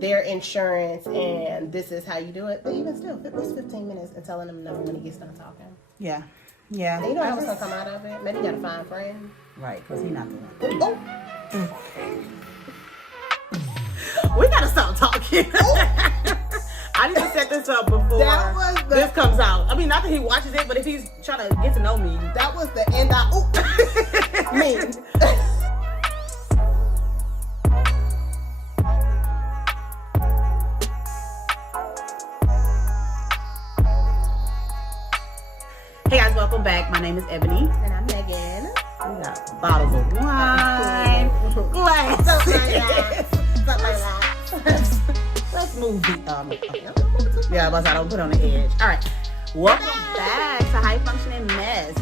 their insurance, and this is how you do it. But even still, at least 15 minutes and telling them no when he gets done talking. Yeah. And you know what's going to come out of it? Maybe you got to find friends. Right, because he's not the one. Oh. We got to stop talking. I need to set this up before this comes out. I mean, not that he watches it, but if he's trying to get to know me. That was the end me. Hey guys, welcome back. My name is Ebony. And I'm Megan. We got bottles of wine, glasses. Something like that. Let's move the yeah, but I don't put on the edge. All right, welcome back to High Functioning Mess.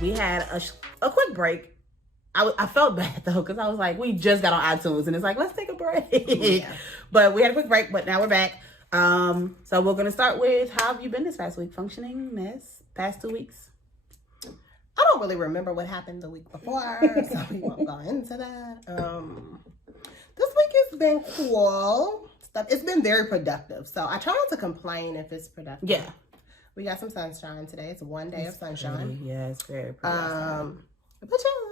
We had a quick break. I felt bad though because I was like, we just got on iTunes and it's like, let's take a break. Yeah. But we had a quick break, but now we're back. So we're gonna start with how have you been this past week? Functioning Mess. Past 2 weeks. I don't really remember what happened the week before, so we won't go into that. This week has been cool. It's been very productive, so I try not to complain if it's productive. Yeah. We got some sunshine today. It's one day of sunshine. Yeah, it's very productive. But yeah, I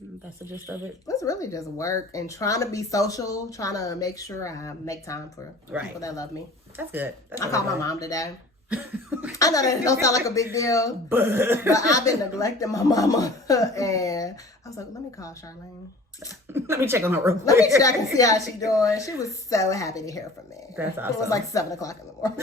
mean, that's the gist of it. It's really just work and trying to be social, trying to make sure I make time for people that love me. That's good. I called my mom today. I know that don't sound like a big deal, but I've been neglecting my mama, and I was like, let me call Charlene. Let me check on her real quick. Let me check and see how she's doing. She was so happy to hear from me. That's awesome. It was like 7 o'clock in the morning.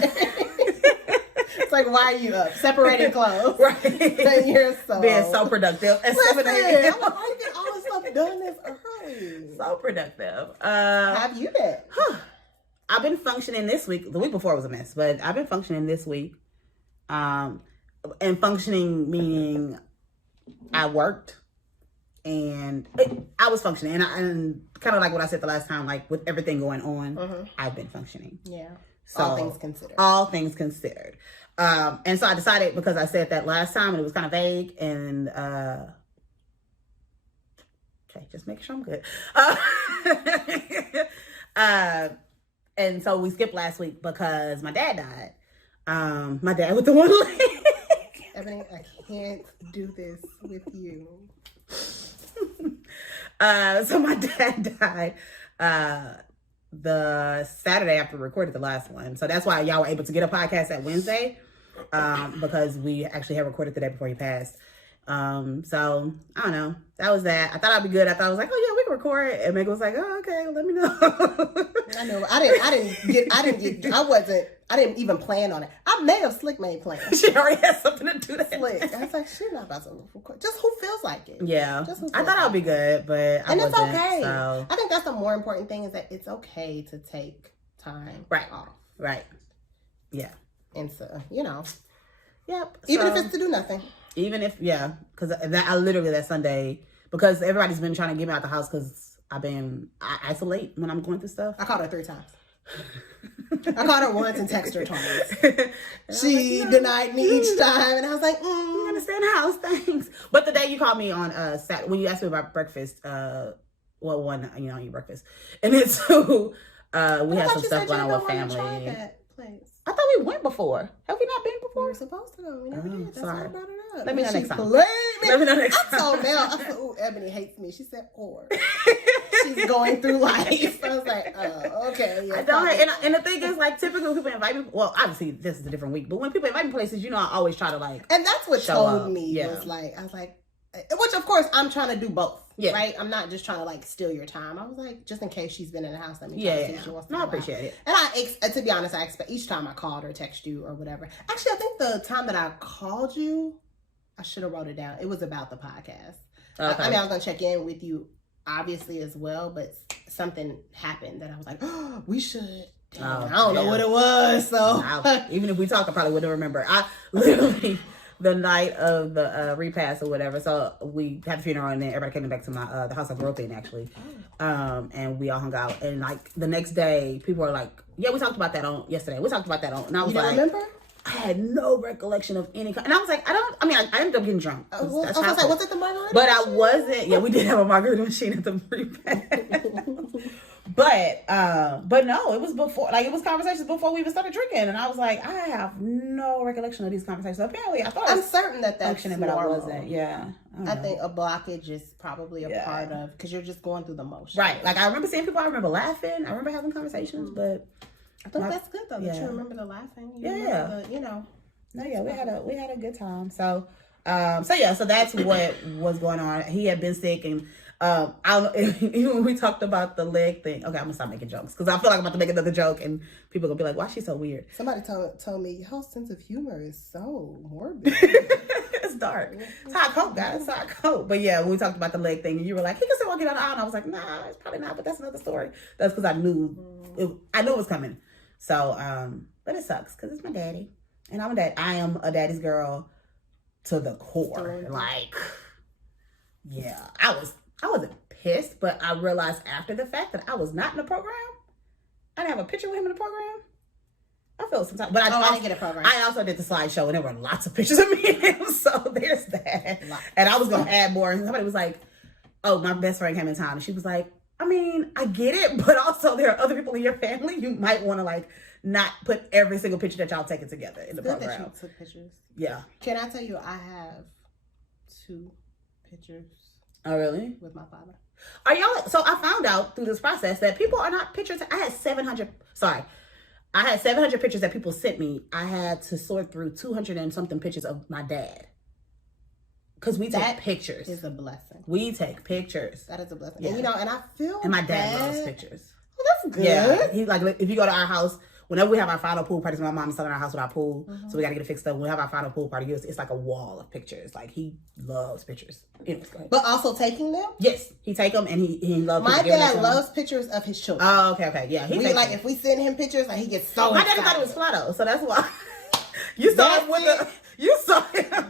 It's like, why are you up? Separating clothes. Right. And you're so... Being so productive. At 7 a.m. I'm like, why you get all this stuff done this early? So productive. How have you been? I've been functioning this week. The week before was a mess, but I've been functioning this week. And functioning meaning I worked and I was functioning. And kind of like what I said the last time, like with everything going on, I've been functioning. Yeah. So, all things considered. All things considered. And so I decided, because I said that last time and it was kind of vague, and okay, just make sure I'm good. And so we skipped last week because my dad died. My dad with the one leg. Ebony, I can't do this with you. So my dad died the Saturday after we recorded the last one. So that's why y'all were able to get a podcast that Wednesday, because we actually had recorded the day before he passed. So I don't know. That was that. I thought I'd be good. I was like, oh yeah, we can record. And Megan was like, oh, okay, let me know. I know. I didn't even plan on it. I may have slick made plans. She already had something to do that. Slick. I was like, she's not about to record. Just who feels like it. Yeah. I thought I'd be good, but I wasn't. It's okay. So. I think that's the more important thing, is that it's okay to take time off. Right. Yeah. And so, you know. Yep. Even if it's to do nothing. Even if, because I literally that Sunday, because everybody's been trying to get me out the house because I isolate when I'm going through stuff. I called her 3 times. I called her once and texted her twice. She denied me each time, and I was like, I'm gonna stay in the house, thanks. But the day you called me on Saturday, when you asked me about breakfast, one, you know, I eat breakfast, and then two, we had some stuff going on with family. I thought we went before. Have we not been before? We were supposed to go. We never did. That's why I brought it up. Let me know next time. Let me know next time. I told Mel, I said, oh, Ebony hates me. She said, or. She's going through life. I was like, oh, okay. Yeah, I don't. And the thing is, like, typically when people invite me, well, obviously this is a different week, but when people invite me places, you know, I always try to like. And that's what told me was like, I was like, which of course I'm trying to do both. Yeah. Right? I'm not just trying to like steal your time. I was like, just in case she's been in the house, let me try to see if she wants to. No, I appreciate it. And to be honest, I expect each time I called or text you or whatever. Actually, I think the time that I called you, I should have wrote it down. It was about the podcast. Okay. I mean, I was gonna check in with you obviously as well, but something happened that I was like, oh, we should. I don't know what it was. So even if we talk, I probably wouldn't remember. I literally. The night of the repast or whatever, so we had the funeral and then everybody came back to my the house I grew up in actually, and we all hung out, and like the next day people were like, yeah, we talked about that on yesterday, and I was like, remember? I had no recollection of any kind, and I was like, I ended up getting drunk. Was it the margarita but machine? I wasn't. Yeah, we did have a margarita machine at the repast. But no, it was before, like, it was conversations before we even started drinking, and I was like, I have no recollection of these conversations. Apparently, I thought I'm certain that that's functioning, but I wasn't. Yeah, I think a blockage is probably a part of, because you're just going through the motions. Right. Like, I remember seeing people. I remember laughing. I remember having conversations, but I think that's good though. That you remember the laughing. You remember the, No, yeah, we had a good time. So that's what was going on. He had been sick, and I don't know, even when we talked about the leg thing. Okay, I'm gonna stop making jokes because I feel like I'm about to make another joke, and people are gonna be like, "Why is she so weird?" Somebody told me your sense of humor is so morbid. It's dark. It's how I cope, guys. It's how I cope. But yeah, when we talked about the leg thing, and you were like, "He can still walk it on the aisle," and I was like, "Nah, it's probably not." But that's another story. That's because I knew it was coming. So, but it sucks because it's my daddy, and I am a daddy's girl to the core. Like, yeah, I wasn't pissed, but I realized after the fact that I was not in the program. I didn't have a picture with him in the program. I felt sometimes, but I didn't get a program. I also did the slideshow, and there were lots of pictures of me and him, so there's that. And I was gonna add more, and somebody was like, "Oh, my best friend came in town," and she was like, "I mean, I get it, but also there are other people in your family you might want to like not put every single picture that y'all taking together in the program." That you took pictures. Yeah. Can I tell you, I have 2 pictures. Oh, really? With my father. Are y'all? So I found out through this process that people are not pictures. I had 700 pictures that people sent me. I had to sort through 200 and something pictures of my dad. Because we take pictures. Is a blessing. We take pictures. That is a blessing. Yeah. And I feel and my dad loves pictures. Oh, that's good. Yeah. He like if you go to our house. Whenever we have our final pool parties, my mom is selling our house with our pool, so we got to get it fixed up. When we have our final pool party, it's like a wall of pictures. Like, he loves pictures. Anyways, but also taking them? Yes, he take them, and he loves. My dad loves pictures of his children. Oh, okay, yeah. He like them. If we send him pictures, like, he gets so My excited. dad thought it was flat though, so that's why. You saw him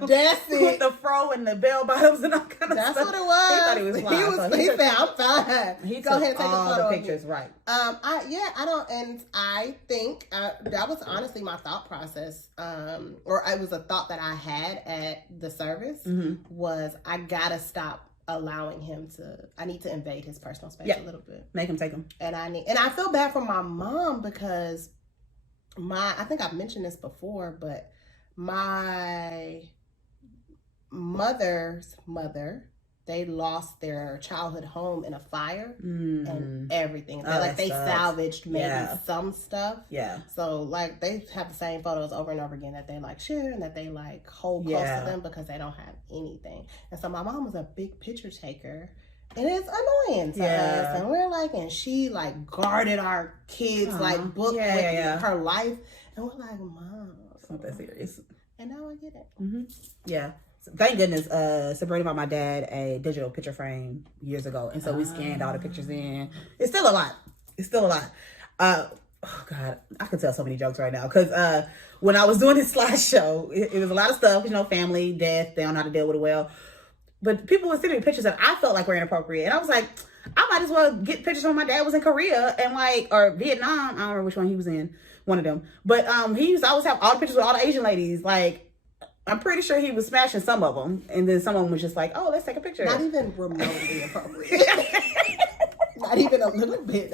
That's with the fro and the bell bottoms and all kind of stuff. That's what it was. He thought he was fly. He said, "I'm fine." He go ahead and take all a photo the pictures, right? I think that was honestly my thought process, or it was a thought that I had at the service was I gotta stop allowing him to. I need to invade his personal space a little bit. Make him take them. And I feel bad for my mom because I think I've mentioned this before, but my mother's mother, they lost their childhood home in a fire and everything. They salvaged maybe some stuff. Yeah. So like they have the same photos over and over again that they like share and that they like hold close to them because they don't have anything. And so my mom was a big picture taker. And it's annoying to us. And we're like, and she like guarded our kids like book with her life. And we're like, Mom. It's not that serious. And now I get it. Yeah. So, thank goodness, Sabrina bought my dad a digital picture frame years ago. And so we scanned all the pictures in. It's still a lot. Oh, God. I could tell so many jokes right now. Because when I was doing this slideshow, it was a lot of stuff. Family, death. They don't know how to deal with it well. But people were sending me pictures that I felt like were inappropriate. And I was like, I might as well get pictures when my dad was in Korea and or Vietnam. I don't remember which one he was in. One of them. But he used to always have all the pictures with all the Asian ladies. Like, I'm pretty sure he was smashing some of them. And then some of them was just like, oh, let's take a picture. Not even remotely appropriate. Not even a little bit.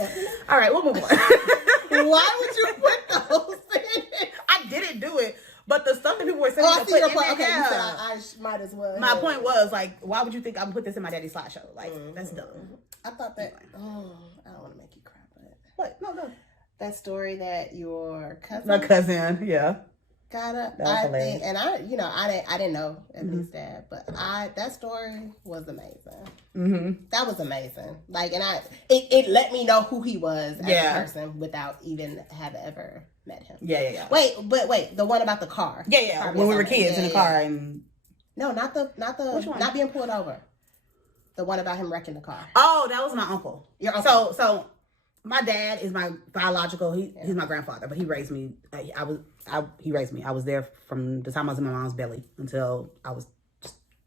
All right, we'll move on. Why would you put those in? I didn't do it. But the stuff that people were saying, I see your point. Okay, you said I might as well. My point was, like, why would you think I'm gonna put this in my daddy's slideshow? Like, that's dumb. I thought that. Oh, I don't want to make you cry, but what? No. That story that your cousin. My cousin, yeah. Got up. I think, and I didn't know his dad, but that story was amazing. That was amazing. Like, and it let me know who he was as a person without even have ever met him. Yeah. Wait, the one about the car. Yeah. When we were kids in the car and. No, not the Which one? Not being pulled over. The one about him wrecking the car. Oh, that was my uncle. Your uncle. So my dad is my biological. He's my grandfather, but he raised me. He raised me. I was there from the time I was in my mom's belly until I was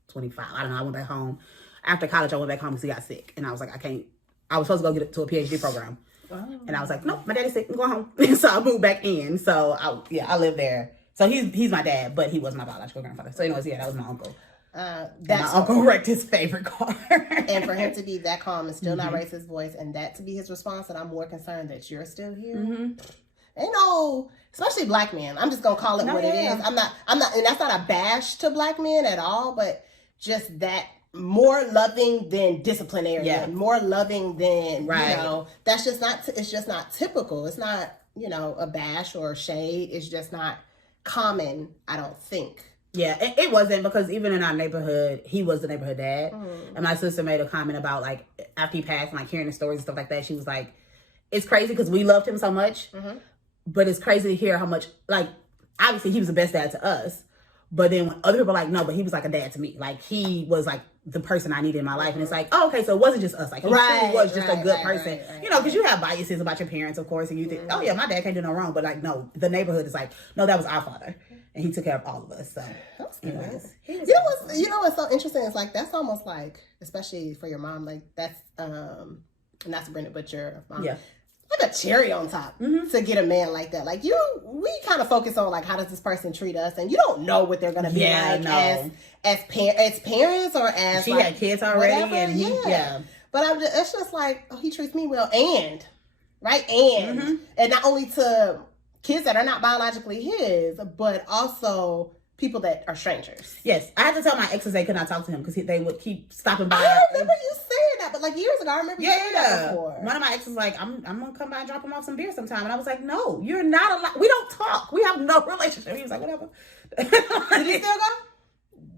25. I don't know. I went back home after college. I went back home because he got sick, and I was like, I can't. I was supposed to go get to a PhD program, and I was like, nope, my daddy's sick. I'm going home. So I moved back in. So I lived there. So he's my dad, but he was my biological grandfather. So anyways, that was my uncle. That's my uncle wrecked his favorite car. And for him to be that calm and still not raise his voice, and that to be his response, and I'm more concerned that you're still here. Ain't no, especially black men. I'm just gonna call it what it is. I'm not, and that's not a bash to black men at all, but just that more loving than disciplinarian, more loving than, you know, that's just not, it's just not typical. It's not, you know, a bash or a shade. It's just not common, I don't think. Yeah, it wasn't, because even in our neighborhood, he was the neighborhood dad. And my sister made a comment about, like, after he passed, and, like, hearing the stories and stuff like that, she was like, it's crazy because we loved him so much, but it's crazy to hear how much, like, obviously he was the best dad to us, but then when other people were like, no, but he was like a dad to me. Like, he was, like, the person I needed in my life. And it's like, oh, okay, so it wasn't just us. Like, he truly was just a good person. You know, because you have biases about your parents, of course, and you think, oh, yeah, my dad can't do no wrong. But, like, no, the neighborhood is like, no, that was our father. And he took care of all of us. So, you know what's so interesting? It's like, that's almost like, especially for your mom, like, that's, and that's Brenda Butcher, mom. Yeah. Like a cherry on top to get a man like that. Like, we kind of focus on, like, how does this person treat us? And you don't know what they're going to be like as parents or as, she had kids already. Whatever. And But it's just like, oh, he treats me well. And not only to kids that are not biologically his, but also people that are strangers. Yes. I had to tell my exes they could not talk to him because they would keep stopping by. I remember you saying that, but like years ago, I remember you saying that before. One of my exes was like, I'm going to come by and drop him off some beer sometime. And I was like, no, you're not allowed. We don't talk. We have no relationship. He was like, whatever. Did he still go?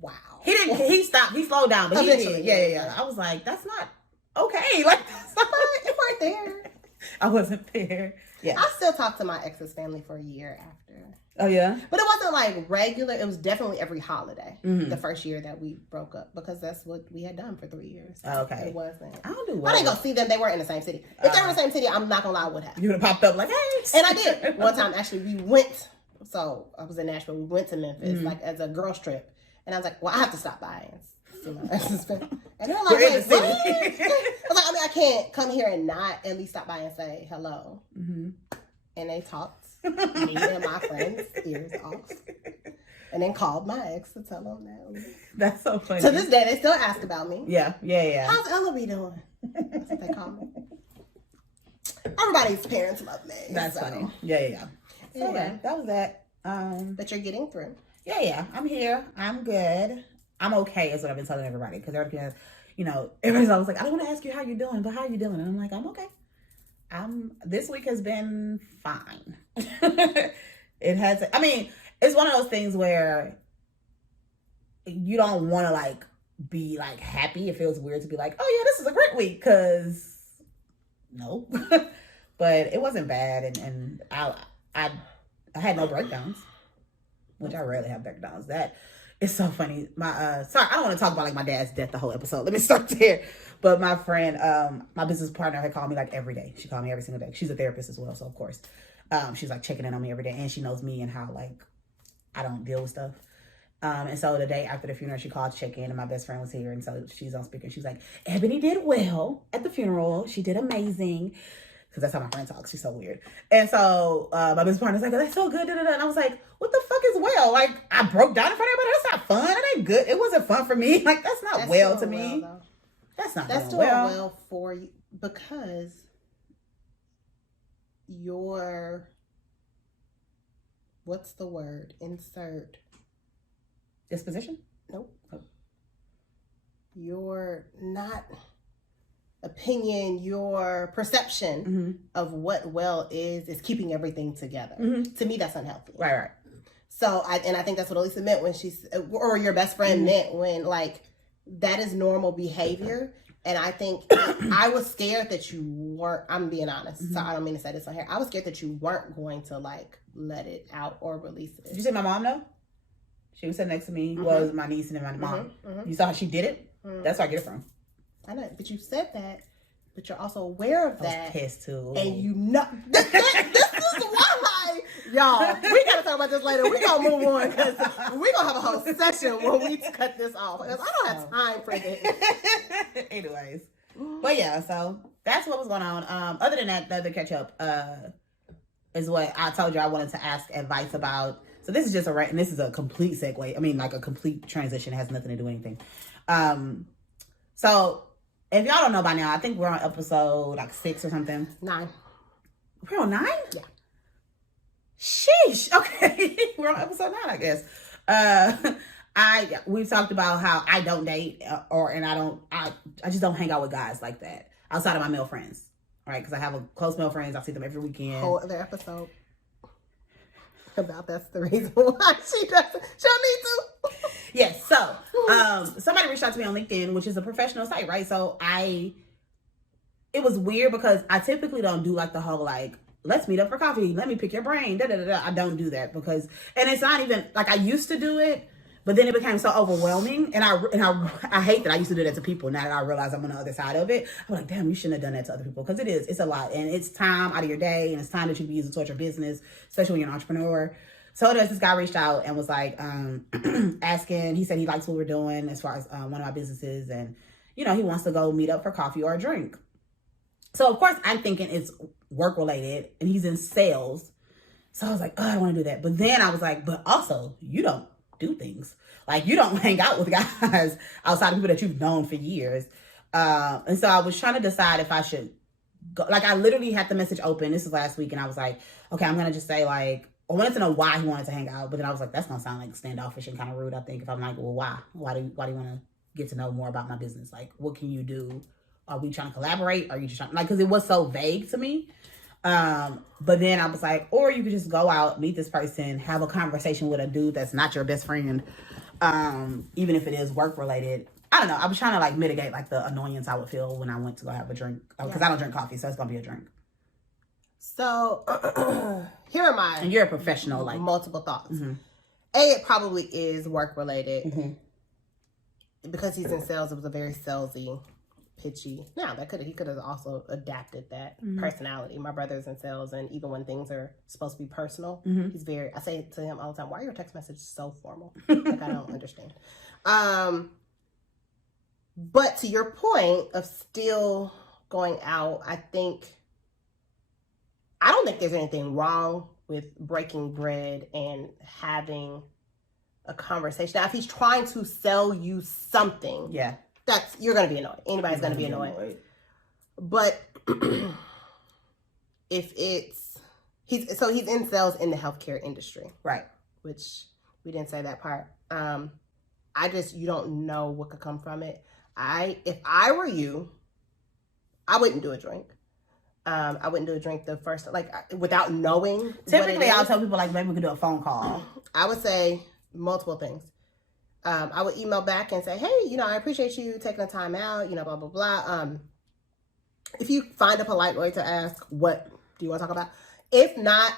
Wow. He didn't. He stopped. He slowed down. But eventually. He did. Yeah. I was like, that's not okay. Like, that's not it weren't there. I wasn't there. Yeah. I still talk to my ex's family for a year after. Oh, yeah? But it wasn't like regular. It was definitely every holiday. The first year that we broke up, because that's what we had done for 3 years. Oh, okay. It wasn't. I don't do well. I didn't go see them. They weren't in the same city. If they were in the same city, I'm not going to lie, I would have. You would have popped up like, hey. And I did. One time, actually, we went. So I was in Nashville. We went to Memphis, like, as a girls trip. And I was like, well, I have to stop by and see my ex's family. And they're like, wait, what? I was like, I mean, I can't come here and not at least stop by and say hello. And they talked me and my friends' ears off. And then called my ex to tell them that. That's so funny. To this day, they still ask about me. Yeah. How's Ellaby doing? That's what they call me. Everybody's parents love me. That's funny. Yeah. So that was that. But you're getting through. Yeah. I'm here. I'm good. I'm okay is what I've been telling everybody. Because everybody, you know, everybody's always like, I don't want to ask you how you're doing, but how are you doing? And I'm like, I'm okay. This week has been fine. It has, I mean, it's one of those things where you don't want to like be like happy. It feels weird to be like, oh yeah, this is a great week, because no. But it wasn't bad, and I had no breakdowns, which I rarely have breakdowns. That is so funny. Sorry, I don't want to talk about like my dad's death the whole episode. Let me start there. But my friend, my business partner, had called me like every day. She called me every single day. She's a therapist as well, so of course, she's like checking in on me every day, and she knows me and how like I don't deal with stuff. And so the day after the funeral, she called to check in, and my best friend was here, and so she's on speaker. She's like, Eboni did well at the funeral. She did amazing. Because that's how my friend talks. She's so weird. And so my business partner's like, oh, that's so good. And I was like, what the fuck is well? Like, I broke down in front of everybody. That's not fun. It ain't good. It wasn't fun for me. Like, that's not well to me. Well, that's doing well for you, because what's the word? Insert. Disposition? Nope. You're not... opinion, your perception of what well is keeping everything together. To me, that's unhealthy. Right. So I think that's what Elisa meant when she's, or your best friend meant when, like, that is normal behavior. And I think I was scared that you weren't, I'm being honest, so I don't mean to say this on here. I was scared that you weren't going to like let it out or release it. Did you say my mom though? She was sitting next to me, was my niece and then my mom. You saw how she did it? That's where I get it from. I know, but you said that, but you're also aware of that. I was pissed too. And you know, this is why, y'all, we gotta talk about this later. We gonna move on, because we gonna have a whole session when we cut this off, because I don't have time for this. Anyways, but yeah, so that's what was going on. Other than that, the catch up is what I told you I wanted to ask advice about So this is just and this is a complete segue. I mean, like a complete transition. It has nothing to do with anything. So if y'all don't know by now, I think we're on episode like 6 or something. 9. We're on 9? Yeah. Sheesh. Okay. We're on episode 9, I guess. We've talked about how I don't date I just don't hang out with guys like that outside of my male friends. Right? Because I have close male friends. I see them every weekend. Whole other episode about that's the reason why she doesn't. She'll need to. Yes. So, somebody reached out to me on LinkedIn, which is a professional site, right? So it was weird because I typically don't do like the whole like, let's meet up for coffee. Let me pick your brain. I don't do that and it's not even like I used to do it, but then it became so overwhelming. And I hate that I used to do that to people. Now that I realize I'm on the other side of it, I'm like, damn, you shouldn't have done that to other people. Because it's a lot. And it's time out of your day. And it's time that you be using towards your business, especially when you're an entrepreneur. So this guy reached out and was like, asking, he said he likes what we're doing as far as one of my businesses. And, he wants to go meet up for coffee or a drink. So, of course, I'm thinking it's work related and he's in sales. So I was like, oh, I don't want to do that. But then I was like, but also, you don't do things. Like, you don't hang out with guys outside of people that you've known for years. And so I was trying to decide if I should go. Like, I literally had the message open. This was last week. And I was like, okay, I'm going to just say, like, I wanted to know why he wanted to hang out. But then I was like, that's going to sound like standoffish and kind of rude, I think. If I'm like, well, why? Why do you want to get to know more about my business? Like, what can you do? Are we trying to collaborate? Are you just trying, like, because it was so vague to me. But then I was like, or you could just go out, meet this person, have a conversation with a dude that's not your best friend, even if it is work related. I don't know. I was trying to like mitigate like the annoyance I would feel when I went to go have a drink because I don't drink coffee, so it's gonna be a drink. So here are my and you're a professional, like multiple thoughts. Mm-hmm. It probably is work related because he's in sales. It was a very salesy, pitchy. Now he could have also adapted that personality. My brother's in sales, and even when things are supposed to be personal, he's very. I say to him all the time, "Why are your text messages so formal?" Like I don't understand. But to your point of still going out, I don't think there's anything wrong with breaking bread and having a conversation. Now, if he's trying to sell you something, you're going to be annoyed. Anybody's going to be annoyed. But if he's in sales in the healthcare industry, right? Which we didn't say that part. You don't know what could come from it. If I were you, I wouldn't do a drink. I wouldn't do a drink the first, like, without knowing. Typically, I'll tell people, like, maybe we could do a phone call. I would say multiple things. I would email back and say, hey, I appreciate you taking the time out, blah, blah, blah. If you find a polite way to ask, what do you want to talk about? If not,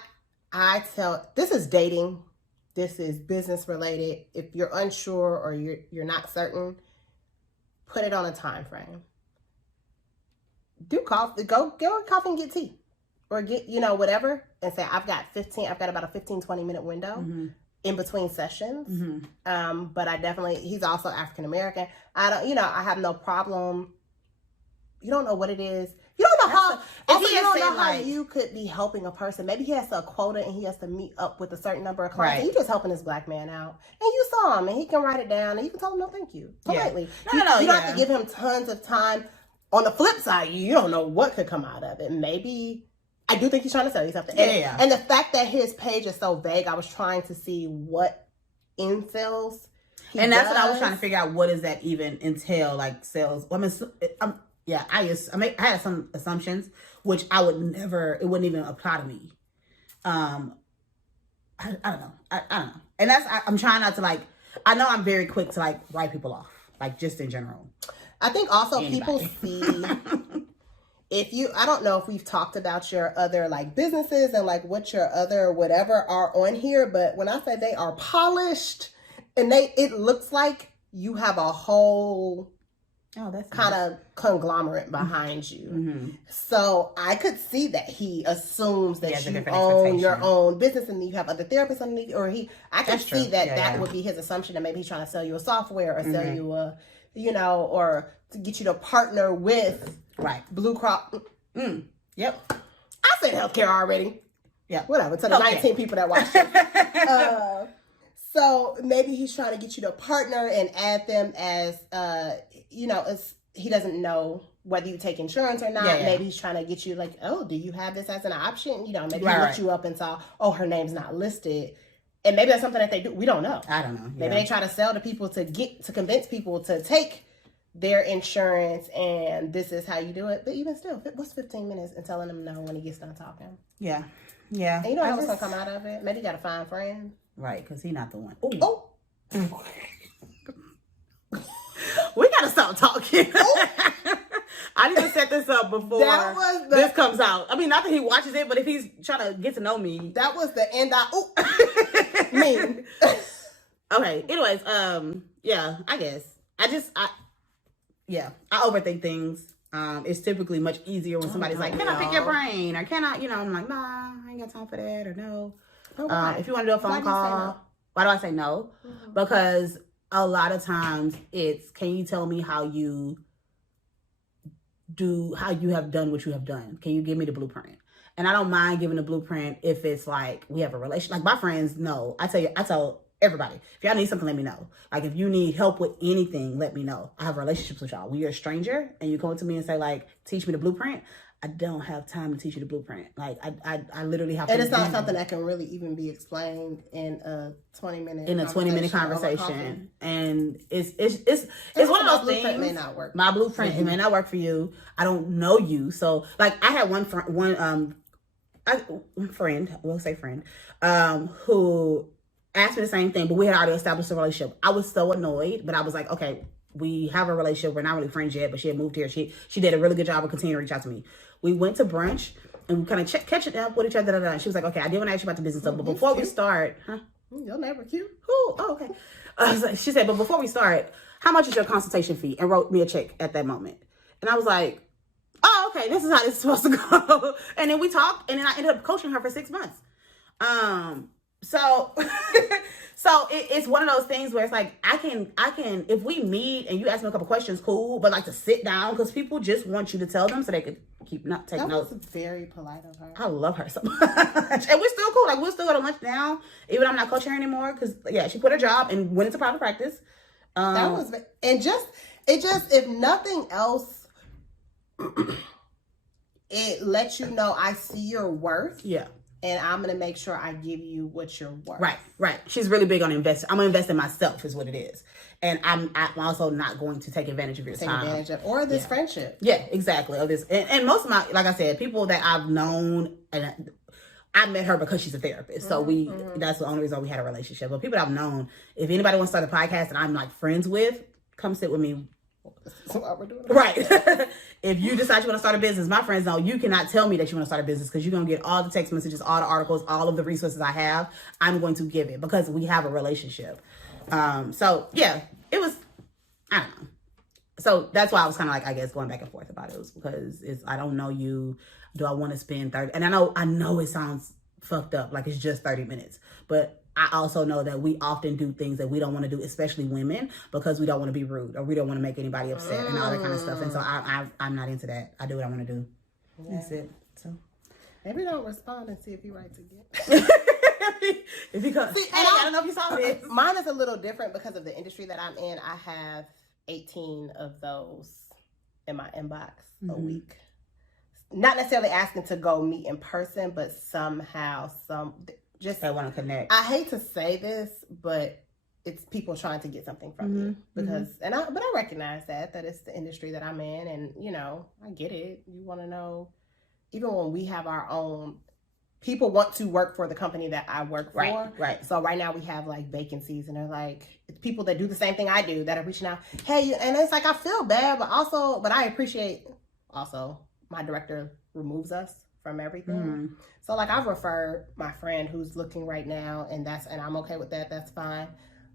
this is dating. This is business related. If you're unsure or you're not certain, put it on a time frame. Do coffee, go get coffee and get tea or get, whatever, and say, I've got about a 15-20 minute window in between sessions. But he's also African-American. I have no problem. You don't know what it is. You don't know how you could be helping a person. Maybe he has a quota and he has to meet up with a certain number of clients. Right. And you're just helping this black man out. And you saw him and he can write it down and you can tell him no thank you. Politely. Yeah. You don't have to give him tons of time. On the flip side, you don't know what could come out of it. Maybe, I do think he's trying to sell you something. And the fact that his page is so vague, I was trying to see what incels he And that's does. what I was trying to figure out. What does that even entail? Like sales? I had some assumptions, which I would never, it wouldn't even apply to me. I don't know. I don't know. And I'm trying not to I know I'm very quick to write people off, just in general. I think also people see, I don't know if we've talked about your other businesses and what your other whatever are on here, but when I say they are polished and it looks like you have a whole that's kind of conglomerate behind you. So I could see that he assumes that you own your own business and you have other therapists underneath, I could see that would be his assumption, that maybe he's trying to sell you a software or sell you a, or to get you to partner with Blue Cross. Yep. I said healthcare already. Yeah. Whatever. To the 19 people that watch it. So maybe he's trying to get you to partner and add them as, he doesn't know whether you take insurance or not. Yeah. Maybe he's trying to get you like, oh, do you have this as an option? Maybe he looked you up and saw, oh, her name's not listed. And maybe that's something that they do. We don't know. I don't know. Maybe they try to sell to people to convince people to take their insurance, and this is how you do it. But even still, what's 15 minutes and telling them no when he gets done talking? Yeah. And you know what's going to come out of it? Maybe you got to find friends. Right, because he's not the one. Ooh. Oh. We got to stop talking. I need to set this up before this comes out. I mean, not that he watches it, but if he's trying to get to know me. That was the end. Me. Okay. Anyways, yeah, I guess. I overthink things. It's typically much easier when somebody's like, can I pick your brain? Or can I, I'm like, nah, I ain't got time for that, or no. If you want to do a phone call, why do I say no? Mm-hmm. Because a lot of times it's, can you tell me how you have done what you have done? Can you give me the blueprint? And I don't mind giving the blueprint if it's like we have a relationship. Like my friends know. I tell everybody, if y'all need something, let me know. Like if you need help with anything, let me know. I have relationships with y'all. When you're a stranger and you come to me and say like, teach me the blueprint, I don't have time to teach you the blueprint. Like I literally have to. And it's not something that can really even be explained in a 20-minute conversation. And it's one of those things. My blueprint may not work. My blueprint it may not work for you. I don't know you, so like I had one friend, we'll say friend, who asked me the same thing, but we had already established a relationship. I was so annoyed, but I was like, okay, we have a relationship. We're not really friends yet, but she had moved here. She did a really good job of continuing to reach out to me. We went to brunch and we kind of catching up with each other. She was like, okay, I did want to ask you about the business stuff, but before we start, your neighbor cute. Oh, okay. She said, but before we start, how much is your consultation fee? And wrote me a check at that moment. And I was like, oh, okay, this is how this is supposed to go. And then we talked, and then I ended up coaching her for 6 months. So it's one of those things where it's like, I can, if we meet and you ask me a couple questions, cool, but like to sit down, because people just want you to tell them so they could take notes. That was very polite of her. I love her so much. And we're still cool. Like we'll still go to lunch now, even though I'm not coaching her anymore, because she quit her job and went into private practice. If nothing else, it lets you know I see your worth. Yeah. And I'm going to make sure I give you what you're worth. Right. She's really big on investing. I'm going to invest in myself is what it is. And I'm also not going to take advantage of your time. Or this friendship. Yeah, exactly. Or this. And most of my, like I said, people that I've known, and I met her because she's a therapist. So that's the only reason we had a relationship. But people that I've known, if anybody wants to start a podcast and I'm like friends with, come sit with me. That's what we're doing. Right. If you decide you want to start a business, my friends know you cannot tell me that you want to start a business, because you're going to get all the text messages, all the articles, all of the resources I have. I'm going to give it because we have a relationship. So yeah, it was, I don't know. So that's why I was kind of like, I guess, going back and forth about it, was because I don't know you. Do I want to spend 30? And I know it sounds fucked up, like it's just 30 minutes, but I also know that we often do things that we don't want to do, especially women, because we don't want to be rude or we don't want to make anybody upset and all that kind of stuff. And so I'm not into that. I do what I want to do. Yeah. That's it. So maybe don't respond and see if he writes again. If he comes, I don't know if you saw this. Mine is a little different because of the industry that I'm in. I have 18 of those in my inbox a week. Not necessarily asking to go meet in person, but somehow just they want to connect. I hate to say this, but it's people trying to get something from me because, but I recognize that it's the industry that I'm in, and I get it. You want to know, even when we have our own, people want to work for the company that I work for. Right. So right now we have like vacancies, and they're like, it's people that do the same thing I do that are reaching out. Hey, and it's like, I feel bad, but I appreciate also my director removes us from everything. So like, I've referred my friend who's looking right now, and I'm okay with that. That's fine.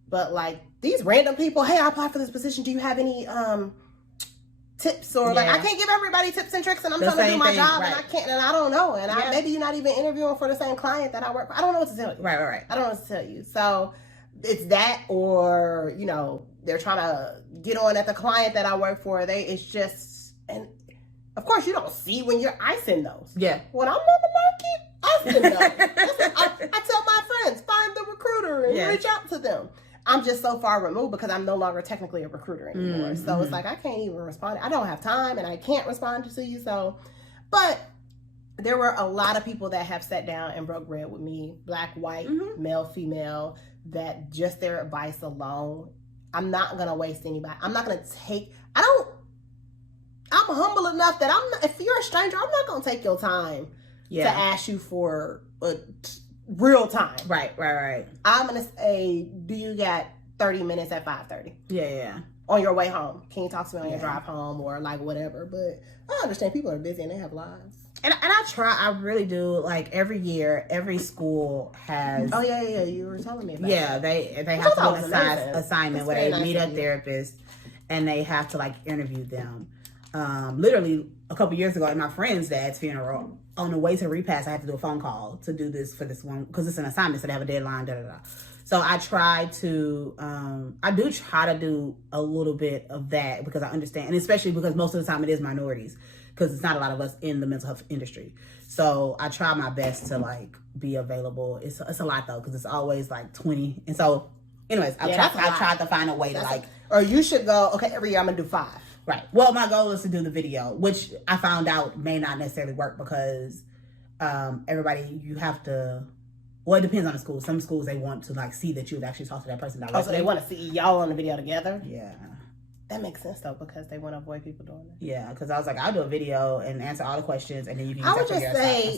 But like these random people, hey, I applied for this position. Do you have any tips? Or like, I can't give everybody tips and tricks, and I'm trying to do my job, and I can't, and I don't know. And maybe you're not even interviewing for the same client that I work for. I don't know what to tell you. Right. I don't know what to tell you. So it's that, or they're trying to get on at the client that I work for. It's just, and of course, you don't see when you're icing those. Yeah. When I'm on the market, icing those. them. I'm just so far removed because I'm no longer technically a recruiter anymore. Mm-hmm. So it's like, I can't even respond. I don't have time and I can't respond to you. So, but there were a lot of people that have sat down and broke bread with me, Black, white, male, female, that just their advice alone, I'm not going to waste anybody. I'm not going to take, I'm humble enough that if you're a stranger, I'm not going to take your time to ask you for real time. Right. I'm going to say, do you got 30 minutes at 5:30? Yeah. On your way home. Can you talk to me on your drive home or like whatever? But I understand people are busy and they have lives. And I really do. Like every year, every school has. Oh yeah. You were telling me about that. They have to do an assignment where they meet a therapist and they have to like interview them. Literally a couple years ago at my friend's dad's funeral, on the way to repast, I had to do a phone call to do this for this one because it's an assignment, so they have a deadline. So I try to, I do try to do a little bit of that because I understand, and especially because most of the time it is minorities, because it's not a lot of us in the mental health industry. So I try my best to like be available. It's a lot though, because it's always like 20. And so, anyways, I tried to find a way to or you should go, okay, every year I'm gonna do 5. Right. Well, my goal is to do the video, which I found out may not necessarily work because everybody, you have to. Well, it depends on the school. Some schools, they want to like see that you've actually talked to that person directly. Oh, so they want to see y'all on the video together? Yeah. That makes sense though, because they want to avoid people doing it. Yeah, because I was like, I'll do a video and answer all the questions, and then you can. I would just say,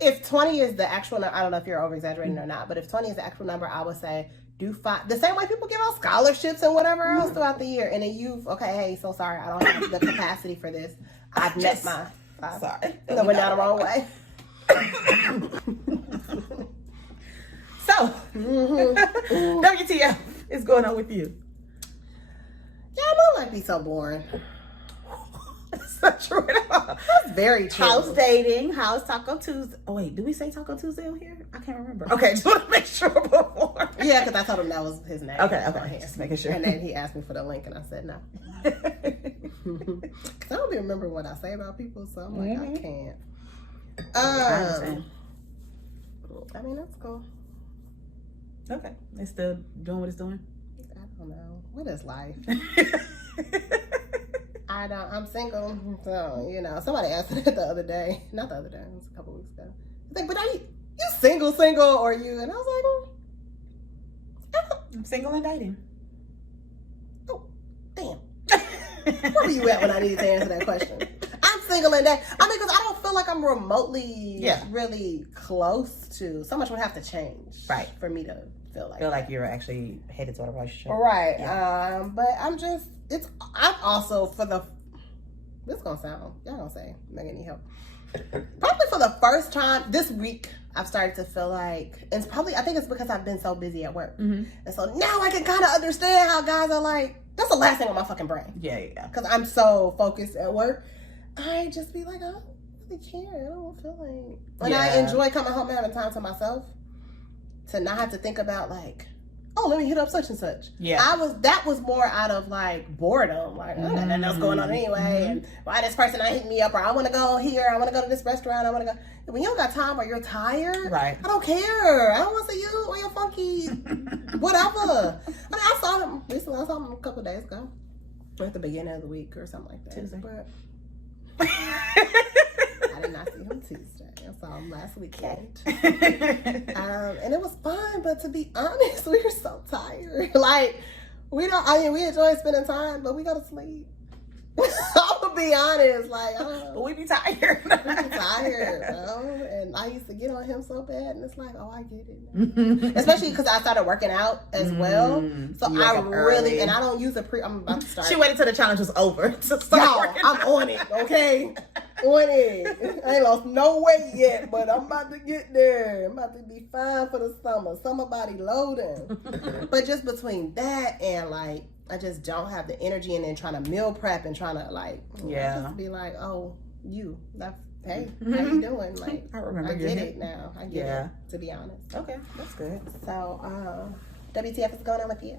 if 20 is the actual number, I don't know if you're over exaggerating or not, but if 20 is the actual number, I would say do 5. The same way people give out scholarships and whatever else throughout the year, and then hey, so sorry, I don't have the capacity for this. I've met my 5. Sorry, that went down the wrong way. So, WTF is going on with you? Yeah, my life be so boring. That's not true at all. That's very true. House dating, house Taco Tuesday. Oh wait, do we say Taco Tuesday on here? I can't remember. Okay, just want to make sure before. Yeah, because I told him that was his name. Okay, just making sure. And then he asked me for the link, and I said no. Because I don't even remember what I say about people, so I'm like, I can't. I mean, that's cool. Okay, it's still doing what it's doing. I don't know. What is life? I'm single, so somebody asked me the other day. Not the other day, it was a couple weeks ago. It's like, but are you single, or are you? And I was like, I'm single and dating. Oh, damn. Where were you at when I needed to answer that question? I'm single and dating. I mean, because I don't feel like I'm remotely really close to. So much would have to change, right, for me to feel like you're actually headed toward a relationship, right? Yeah. But I'm also this gonna sound, y'all gonna say Megan need help. Probably for the first time this week, I've started to feel like, and I think it's because I've been so busy at work, and so now I can kind of understand how guys are like. That's the last thing on my fucking brain. Yeah. Because I'm so focused at work, I just be like, I don't really care. I don't feel like, and I enjoy coming home and having time to myself, to not have to think about like, oh, let me hit up such and such. Yeah. That was more out of like boredom. Like, nothing else going on anyway. And why this person not hitting me up, or I want to go here, I want to go to this restaurant, I want to go. When you don't got time or you're tired, right? I don't care. I don't want to see you or your funky whatever. I mean, I saw him recently. I saw him a couple of days ago, at the beginning of the week or something like that. Tuesday. But I did not see him Tuesday. I saw him last weekend. And it was fun, but to be honest, we were so tired. Like, we enjoy spending time, but we go to sleep. I'm gonna be honest, like, we be tired. Bro. And I used to get on him so bad, and it's like, oh, I get it now. Especially because I started working out as well, so I really, and I don't use I'm about to start. She waited till the challenge was over to start. No, I'm on it, okay? On it. I ain't lost no weight yet, but I'm about to get there. I'm about to be fine for the summer. Summer body loading. But just between that and like, I just don't have the energy, and then trying to meal prep and trying to like, just be like, oh, hey, how you doing? Like, I get it now. I get it, to be honest. Okay, that's good. So, WTF is going on with you?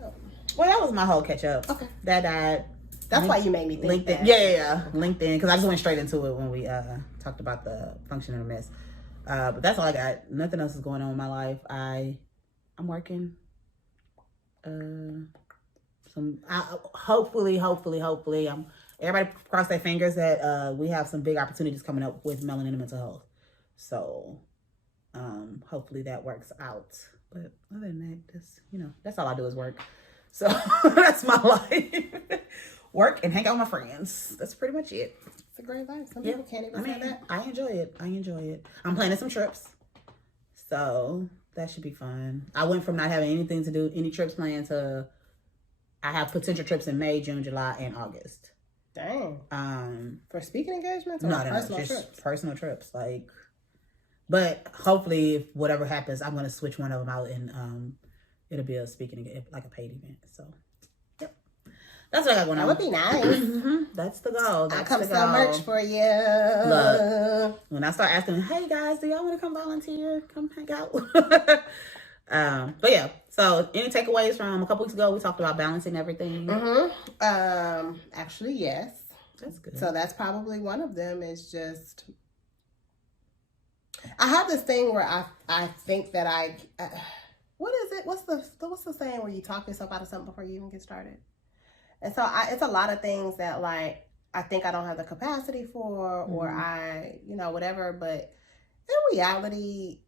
Well, that was my whole catch up. Okay. That's why you made me think LinkedIn. That. Yeah. LinkedIn, because I just went straight into it when we talked about the function and the mess. But that's all I got. Nothing else is going on in my life. I'm working. Hopefully, everybody cross their fingers that we have some big opportunities coming up with melanin and mental health. So, hopefully that works out. But other than that, that's all I do is work. So that's my life. Work and hang out with my friends. That's pretty much it. It's a great life. Some people can't even say that. I enjoy it. I'm planning some trips. So that should be fun. I went from not having anything to do, any trips planned, to I have potential trips in May, June, July, and August. Dang. For speaking engagements or personal trips? Just personal trips. But hopefully, if whatever happens, I'm going to switch one of them out and it'll be a speaking, like a paid event. So, yep. That's what I got going on. That would be nice. Mm-hmm. That's the goal. I come so much for you. Look, when I start asking, hey guys, do y'all want to come volunteer? Come hang out. But yeah, so any takeaways from a couple weeks ago? We talked about balancing everything. Actually, yes. That's good. So that's probably one of them is just, I have this thing where I think that what is it? What's the saying where you talk yourself out of something before you even get started? And so it's a lot of things that I think I don't have the capacity for, or I, whatever. But in reality,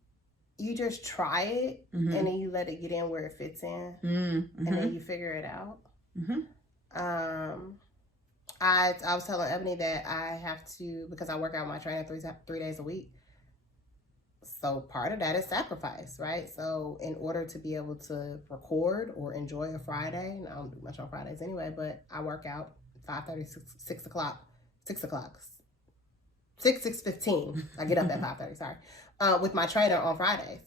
you just try it and then you let it get in where it fits in, and then you figure it out. I was telling Ebony that I have to, because I work out my training 3 days a week. So part of that is sacrifice, right? So in order to be able to record or enjoy a Friday, and I don't do much on Fridays anyway, but I work out 5:30, 6 o'clock, 6:15. I get up at 5:30, sorry. With my trainer on Fridays.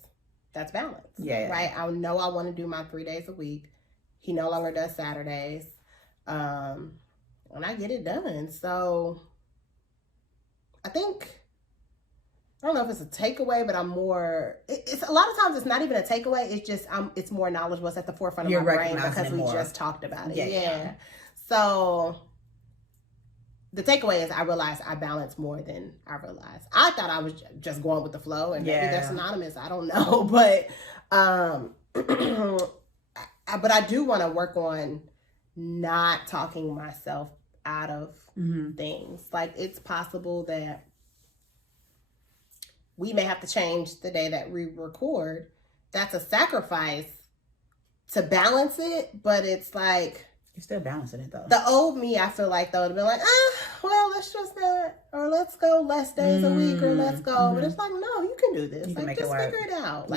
That's balance. Yeah. Right? I know I want to do my 3 days a week. He no longer does Saturdays. And I get it done. So I think, I don't know if it's a takeaway, but I'm more, it's a lot of times it's not even a takeaway. It's just, it's more knowledge what's at the forefront of my brain because we just talked about it. Yeah. So the takeaway is I realized I balance more than I realized. I thought I was just going with the flow, and maybe they're synonymous. I don't know. But, but I do want to work on not talking myself out of things. It's possible that we may have to change the day that we record. That's a sacrifice to balance it, but it's you're still balancing it though. The old me, I feel like though, to be well, let's just not, or let's go less days a week, or let's go. But it's no, you can do this. You can just figure it out.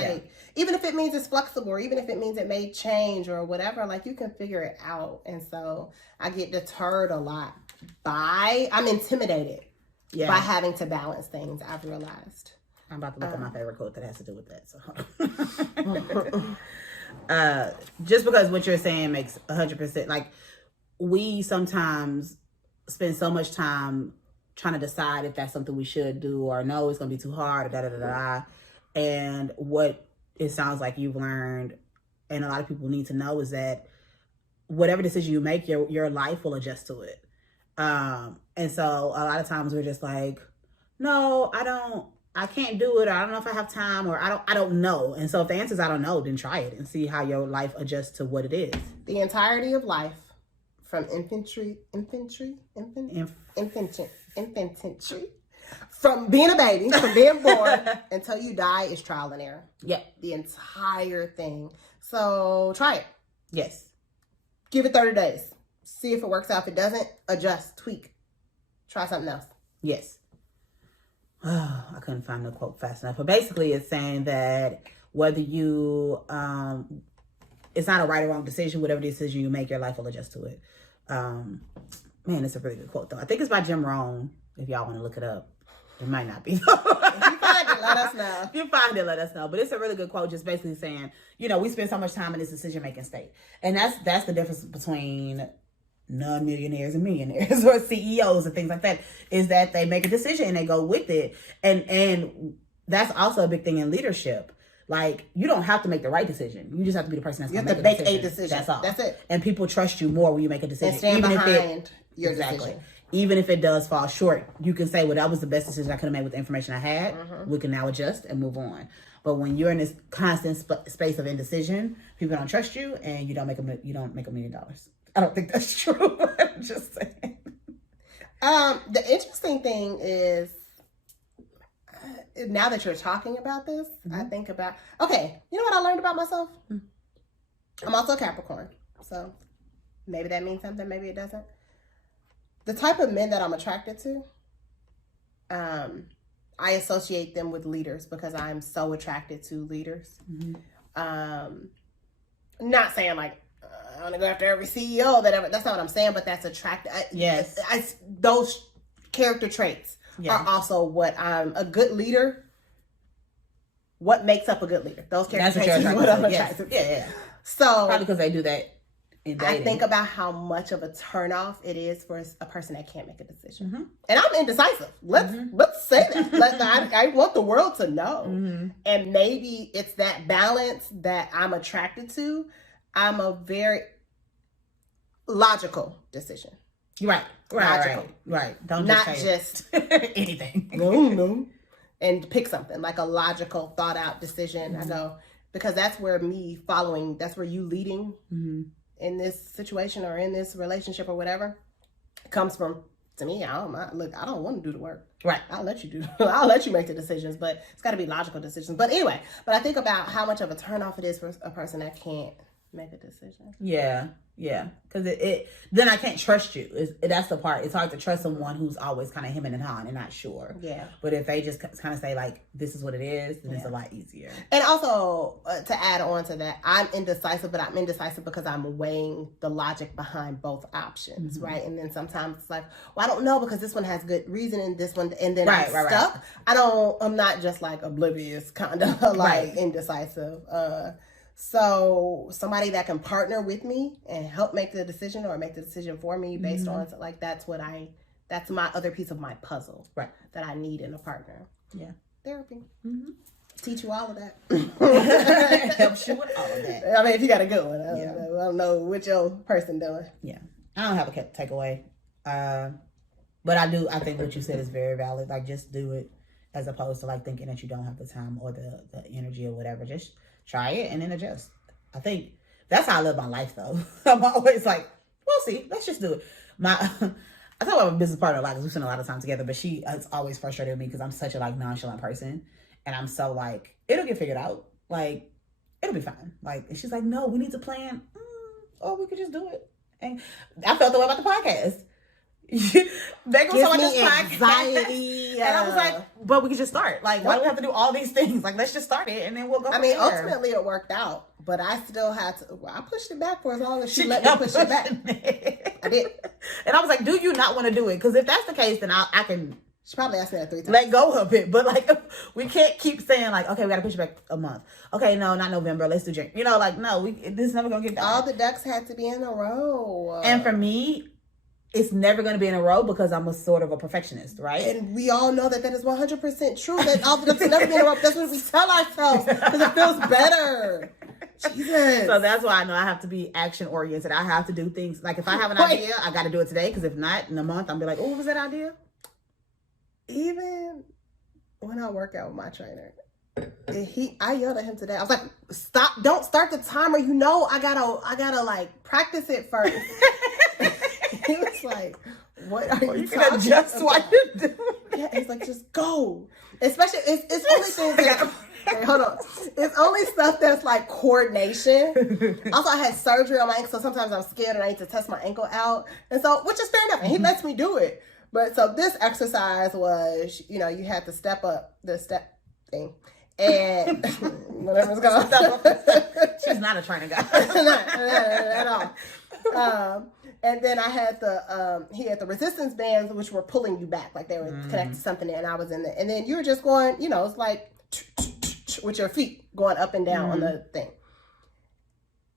Even if it means it's flexible, or even if it means it may change or whatever, you can figure it out. And so I get deterred a lot I'm intimidated by having to balance things, I've realized. I'm about to look at my favorite quote that has to do with that. So, just because what you're saying makes 100%. We sometimes spend so much time trying to decide if that's something we should do, or no, it's going to be too hard, or da da da da. And what it sounds like you've learned, and a lot of people need to know, is that whatever decision you make, your life will adjust to it. And so a lot of times we're just no, I can't do it, or I don't know if I have time, or I don't know. And so if the answer is I don't know, then try it and see how your life adjusts to what it is. The entirety of life, from infancy, from being a baby, from being born until you die, is trial and error. Yep. The entire thing. So try it. Yes. Give it 30 days. See if it works out. If it doesn't, adjust, tweak. Try something else. Yes. Oh, I couldn't find the quote fast enough. But basically it's saying that whether you, it's not a right or wrong decision. Whatever decision you make, your life will adjust to it. Man, it's a really good quote though. I think it's by Jim Rohn. If y'all want to look it up. It might not be. If you find it, let us know. If you find it, let us know. But it's a really good quote, just basically saying, we spend so much time in this decision-making state. And that's the difference between non-millionaires and millionaires, or CEOs and things like that, is that they make a decision and they go with it. And that's also a big thing in leadership. You don't have to make the right decision. You just have to be the person that's going to make a decision. That's all. That's it. And people trust you more when you make a decision. And stand behind your decision. Even if it does fall short, you can say, well, that was the best decision I could have made with the information I had. We can now adjust and move on. But when you're in this constant space of indecision, people don't trust you, and you don't make $1 million. I don't think that's true. I'm just saying. The interesting thing is, now that you're talking about this, I think about, okay, you know what I learned about myself? I'm also a Capricorn, so maybe that means something, maybe it doesn't. The type of men that I'm attracted to, I associate them with leaders because I'm so attracted to leaders. Not saying like, I want to go after every CEO that's not what I'm saying, but that's attractive. Yes. Those character traits are also what I'm a good leader. What makes up a good leader? Those character traits is what I'm attracted to. Yeah. So probably because they do that in dating. I think about how much of a turnoff it is for a person that can't make a decision. And I'm indecisive. Let's say that. I want the world to know. And maybe it's that balance that I'm attracted to. I'm a very logical decision. Right. Don't not just anything. No. And pick something like a logical, thought out decision. I go, because that's where that's where you leading in this situation or in this relationship or whatever comes from. To me, I don't want to do the work. Right. I'll let you make the decisions, but it's got to be logical decisions. But anyway, I think about how much of a turnoff it is for a person that can't make a decision. Yeah. Because then I can't trust you. That's the part. It's hard to trust someone who's always kind of hemming and hawing and not sure. Yeah. But if they just kind of say like, this is what it is, then it's a lot easier. And also to add on to that, I'm indecisive, but I'm indecisive because I'm weighing the logic behind both options, right? And then sometimes it's like, well, I don't know because this one has good reason and this one, and then I'm stuck. Right. I'm not just like oblivious, kind of like indecisive. So somebody that can partner with me and help make the decision or make the decision for me based on like that's my other piece of my puzzle that I need in a partner. Yeah. Therapy. Teach you all of that. Helps you with all of that. I mean, if you got a good one. I don't know what your person doing. Yeah. I don't have a takeaway. But I think what you said is very valid. Like just do it as opposed to like thinking that you don't have the time or the energy or whatever. Just try it and then adjust. I think that's how I live my life, though. I'm always like, we'll see. Let's just do it. I talk about my business partner a lot because we spend a lot of time together, but she is always frustrated with me because I'm such a like nonchalant person, and I'm so like, it'll get figured out. Like, it'll be fine. Like, and she's like, no, we need to plan. Or we could just do it. And I felt the way about the podcast. Megan was talking about this podcast, and I was like, but we could just start. Like, why do we have to do all these things? Like, let's just start it, and then we'll go. I mean, ultimately, it worked out, but I still had to. I pushed it back for as long as she let me push it back. I did, and I was like, "Do you not want to do it? Because if that's the case, then I can." She probably asked me that 3 times. Let go of it, but like, we can't keep saying like, "Okay, we got to push it back a month." Okay, no, not November. Let's do January. You know, like, no, this is never gonna get done. All the ducks had to be in a row, and for me. It's never going to be in a row because I'm a sort of a perfectionist, right? And we all know that is 100% true. That all the ducks never be in a row. That's what we tell ourselves because it feels better. Jesus. So that's why I know I have to be action oriented. I have to do things like if I have an idea, I got to do it today. Because if not, in a month, I'll be like, "Oh, what was that idea?" Even when I work out with my trainer, I yelled at him today. I was like, "Stop! Don't start the timer. You know, I gotta like practice it first." He was like, "What are you talking adjust about?" What you do. Yeah, he's like, "Just go." Especially, it's only things that, okay, hold on. It's only stuff that's like coordination. Also, I had surgery on my ankle, so sometimes I'm scared and I need to test my ankle out. And so, which is fair enough. And he lets me do it. But so this exercise was, you had to step up the step thing. And whatever it's called. She's not a trainer guy. Not at all. And then I had he had the resistance bands, which were pulling you back, like they were connected to something, and I was in there. And then you were just going, it's like with your feet going up and down on the thing.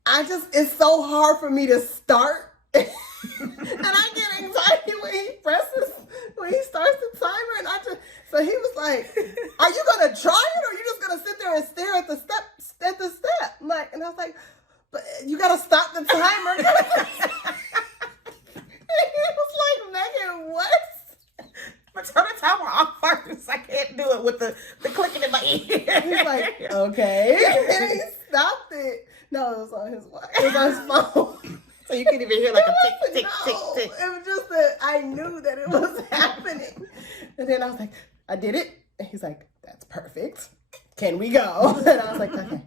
It's so hard for me to start. And I get anxiety when he starts the timer. And so he was like, "Are you going to try it, or are you just going to sit there and stare at the step? Like, and I was like, "But you got to stop the timer." He was like, "Megan, what?" But turn the timer off first. I can't do it with the clicking in my ear. He's like, okay. And he stopped it. No, it was on his watch. It was on his phone. So you couldn't even hear like a tick, tick, tick, tick. It was just that I knew that it was happening. And then I was like, I did it. And he's like, that's perfect. Can we go? And I was like, okay.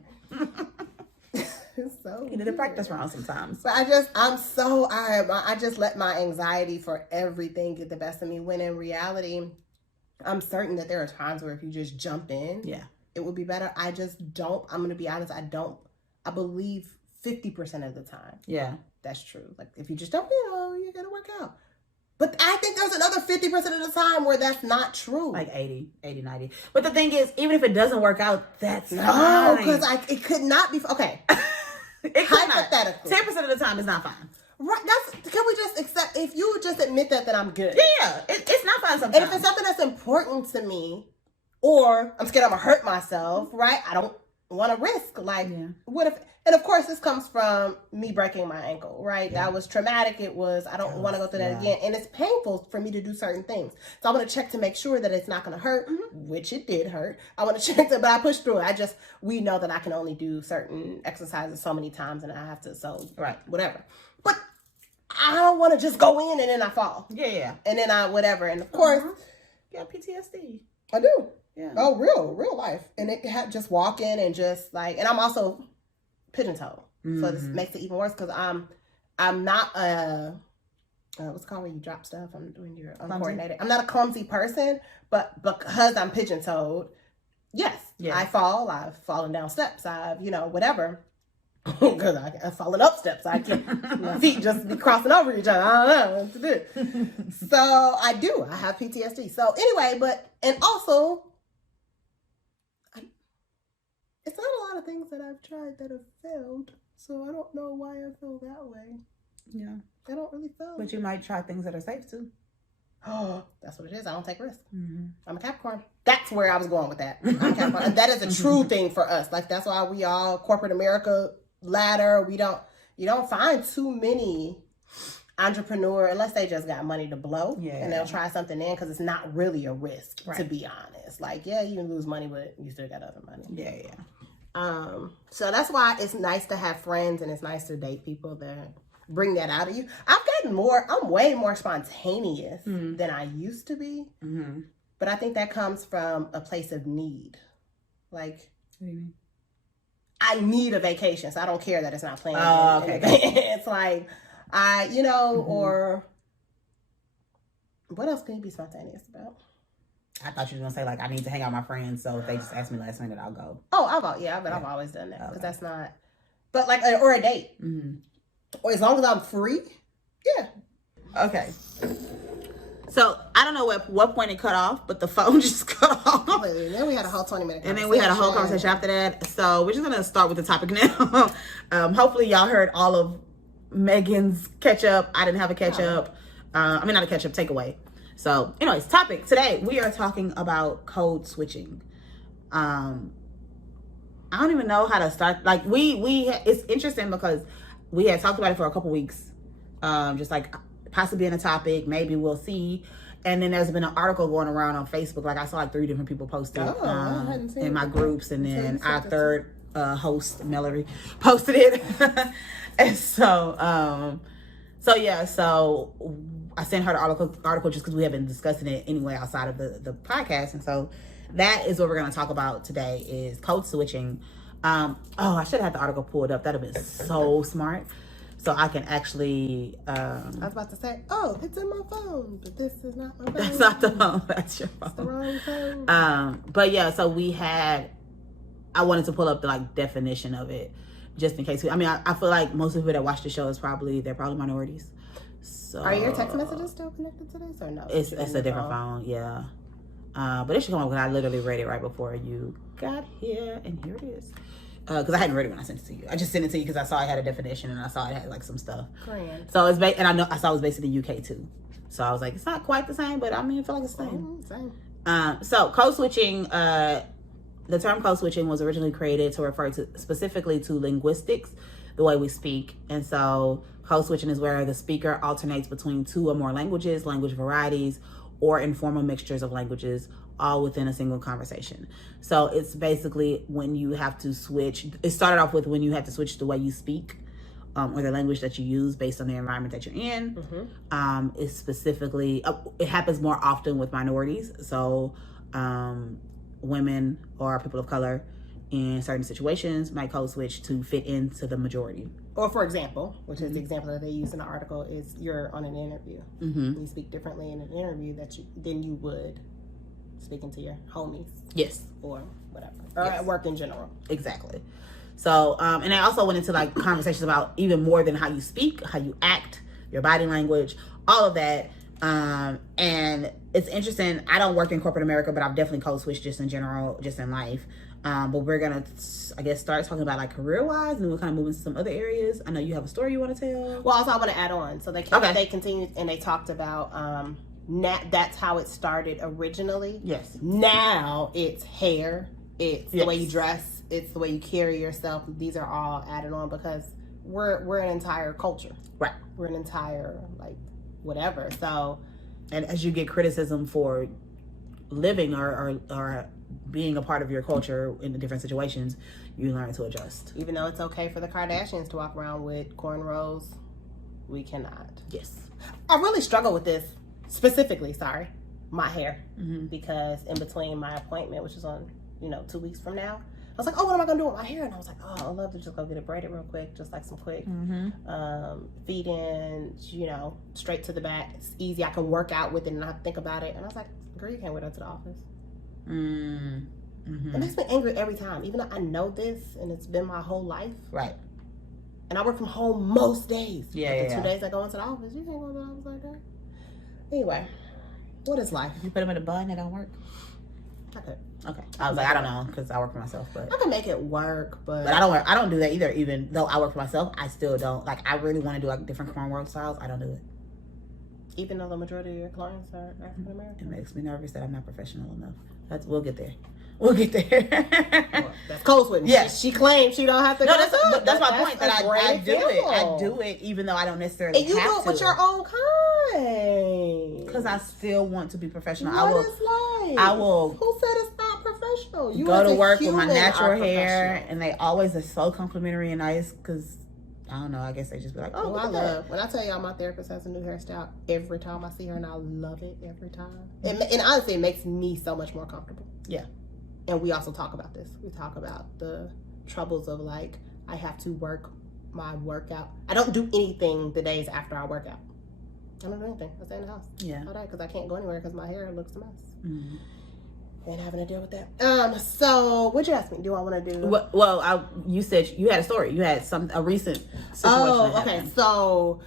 So you need to practice round sometimes. But I just let my anxiety for everything get the best of me, when in reality, I'm certain that there are times where if you just jump in, it would be better. I just don't. I'm going to be honest. I believe 50% of the time. Yeah. That's true. Like, if you just jump in, you're going to work out. But I think there's another 50% of the time where that's not true. Like 80, 90. But the thing is, even if it doesn't work out, that's no, fine. because it could not be. Okay. It hypothetically. 10% of the time is not fine. Right. Can we just accept, if you just admit that I'm good. Yeah. It's not fine sometimes. And if it's something that's important to me, or I'm scared I'm going to hurt myself, right? I don't want to risk. Like, what if, and of course this comes from me breaking my ankle, right? That was traumatic. I don't want to go through that again. And it's painful for me to do certain things. So I want to check to make sure that it's not going to hurt, which it did hurt. I want to check that, but I pushed through it. We know that I can only do certain exercises so many times, and I have to, whatever. But I don't want to just go in and then I fall. Yeah. And then whatever. And of course, you got PTSD. I do. Yeah. Oh, real life. And it had just walk in and just like, and I'm also pigeon-toed. So this makes it even worse because I'm not what's it called when you drop stuff? When you're uncoordinated. I'm not a clumsy person, but because I'm pigeon-toed, yes, I fall. I've fallen down steps. I've, whatever. Because I've fallen up steps. I can't, my feet just be crossing over each other. I don't know what to do. So I have PTSD. So anyway, and also, it's not a lot of things that I've tried that have failed. So I don't know why I feel that way. Yeah. I don't really feel. But you might try things that are safe too. Oh, that's what it is. I don't take risks. I'm a Capricorn. That's where I was going with that. I'm a Capricorn. And that is a true thing for us. Like, that's why we all corporate America ladder. You don't find too many entrepreneurs unless they just got money to blow. Yeah. And they'll try something in because it's not really a risk, to be honest. Like, you can lose money, but you still got other money. Yeah. So that's why it's nice to have friends and it's nice to date people that bring that out of you. I'm way more spontaneous than I used to be. But I think that comes from a place of need. Like, what do you mean? I need a vacation, so I don't care that it's not planned. Oh, okay. It's like, or what else can you be spontaneous about? I thought you were going to say, like, I need to hang out with my friends, so if they just ask me last minute, I'll go. Oh, I've always done that, because that's not, but like, or a date. Or as long as I'm free, Okay. So, I don't know what point it cut off, but the phone just cut off. And then we had a whole 20-minute conversation. And then we had a whole conversation after that. So, we're just going to start with the topic now. Hopefully, y'all heard all of Megan's catch-up. I didn't have a catch-up. Not a catch-up, takeaway. So, anyways, topic. Today, we are talking about code switching. I don't even know how to start. Like, it's interesting because we had talked about it for a couple weeks. Just like possibly in a topic, maybe we'll see. And then there's been an article going around on Facebook. Like, I saw like 3 different people post it in my groups, and then our third host, Mallory, posted it. And so I sent her the article just because we have been discussing it anyway outside of the podcast. And so that is what we're going to talk about today, is code switching. I should have had the article pulled up. That would have been so smart. So I can actually... I was about to say, it's in my phone, but this is not my phone. That's not the phone. That's your phone. It's the wrong phone. But yeah, so I wanted to pull up the definition of it, just in case. I feel like most of people that watch the show they're probably minorities. So are your text messages still connected to this or no? It's a different phone, yeah. But it should come up because I literally read it right before you got here, and here it is. Because I hadn't read it when I sent it to you. I just sent it to you because I saw it had a definition and I saw it had like some stuff. Grand. So it's and I saw it was based in the UK too. So I was like, it's not quite the same, but I feel like it's the same. Same. So code switching, the term code switching was originally created to refer to specifically to linguistics, the way we speak. And so code switching is where the speaker alternates between 2 or more languages, language varieties, or informal mixtures of languages, all within a single conversation. So it's basically when you have to switch. It started off with when you have to switch the way you speak, or the language that you use based on the environment that you're in. It's specifically, it happens more often with minorities. So women or people of color in certain situations might code switch to fit into the majority. Or for example, which is the example that they use in the article, is you're on an interview. You speak differently in an interview than you would speaking to your homies. Yes. Or whatever. Or at work in general. Exactly. So, and I also went into like conversations about even more than how you speak, how you act, your body language, all of that. And it's interesting. I don't work in corporate America, but I've definitely code switched just in general, just in life. But we're going to, I guess, start talking about like career-wise, and then we'll kind of move into some other areas. I know you have a story you want to tell. Well, also I want to add on. So they continued and they talked about, that's how it started originally. Yes. Now it's hair. It's the way you dress. It's the way you carry yourself. These are all added on because we're an entire culture. Right. We're an entire, like, whatever. So, and as you get criticism for living or being a part of your culture in the different situations, you learn to adjust. Even though it's okay for the Kardashians to walk around with cornrows, we cannot. Yes. I really struggle with this specifically, my hair. Because in between my appointment, which is on, 2 weeks from now, I was like, oh, what am I going to do with my hair? And I was like, oh, I'd love to just go get it braided real quick, just like some quick feed in, straight to the back. It's easy. I can work out with it and not think about it. And I was like, girl, you can't wear that to the office. It makes me angry every time, even though I know this and it's been my whole life. Right. And I work from home most days. Yeah, but the 2 days I go into the office, you can't go into the office like that. Anyway, what is life? If you put them in a bun, it don't work. I could. Okay. I was like, I don't know, because I work for myself, but I can make it work, but I don't do that either. Even though I work for myself, I still don't. Like, I really want to do like different cornrow styles. I don't do it. Even though the majority of your clients are African American. It makes me nervous that I'm not professional enough. We'll get there. We'll get there. Well, that's close with me. Yeah. She claims she don't have to. No, that's my point. That I do it. I do it even though I don't necessarily. And you have do it with to. your own kind. Because I still want to be professional. What is life? I will. Who said it's not professional? You go to work with my natural hair, and they always are so complimentary and nice. Because I don't know. I guess they just be like, oh, I love. When I tell y'all my therapist has a new hairstyle every time I see her, and I love it every time. And honestly, it makes me so much more comfortable. Yeah. And we also talk about this. We talk about the troubles of like, I have to work my workout. I don't do anything the days after I work out. I don't do anything. I stay in the house. Yeah. All day because I can't go anywhere because my hair looks a mess. And having to deal with that. So what'd you ask me? Do I want to do? Well, you said you had a story. You had a recent situation. Oh, okay. So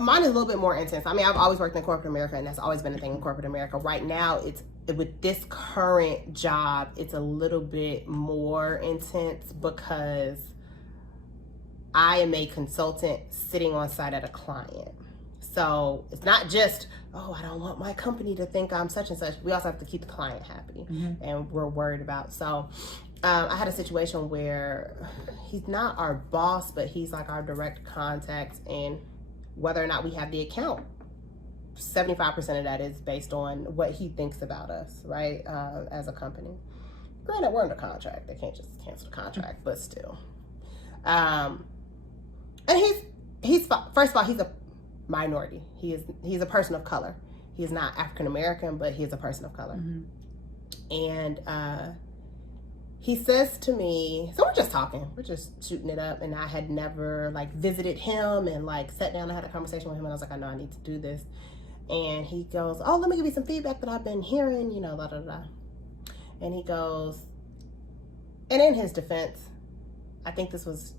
mine is a little bit more intense. I mean, I've always worked in corporate America, and that's always been a thing in corporate America. Right now, with this current job, it's a little bit more intense because I am a consultant sitting on site at a client. So it's not just, oh, I don't want my company to think I'm such and such. We also have to keep the client happy, and we're worried about. So I had a situation where he's not our boss, but he's like our direct contact, and whether or not we have the account, 75% of that is based on what he thinks about us, right? As a company. Granted, we're under contract. They can't just cancel the contract, but still. And he's first of all, he's a minority. He's a person of color. He is not African American, but he is a person of color. And he says to me, so we're just talking, we're just shooting it up, and I had never like visited him and like sat down and had a conversation with him, and I was like, I know I need to do this. And he goes, oh, let me give you some feedback that I've been hearing, blah, blah, blah. And he goes, and in his defense, I think this was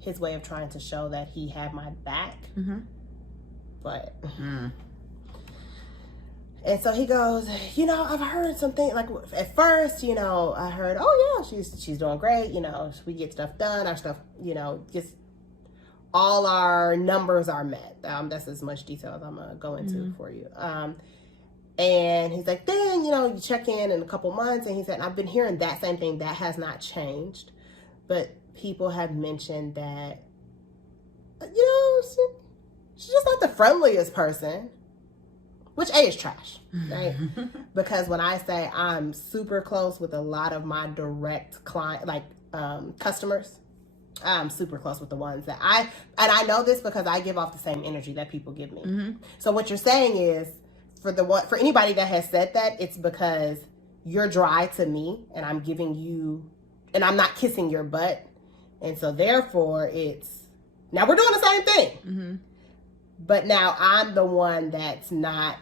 his way of trying to show that he had my back. But and so he goes, I've heard something, like at first, I heard, oh yeah, she's doing great, we get stuff done, our stuff, gets, all our numbers are met. That's as much detail as I'm gonna go into for you. And he's like, then, you check in a couple months, and he said, I've been hearing that same thing, that has not changed, but people have mentioned that, she's just not the friendliest person. which A is trash, right? Because when I say I'm super close with a lot of my direct client, like customers, I'm super close with the ones that and I know this because I give off the same energy that people give me. Mm-hmm. So what you're saying is, for anybody that has said that, it's because you're dry to me and I'm giving you, and I'm not kissing your butt. And so therefore now we're doing the same thing. Mm-hmm. But now I'm the one that's not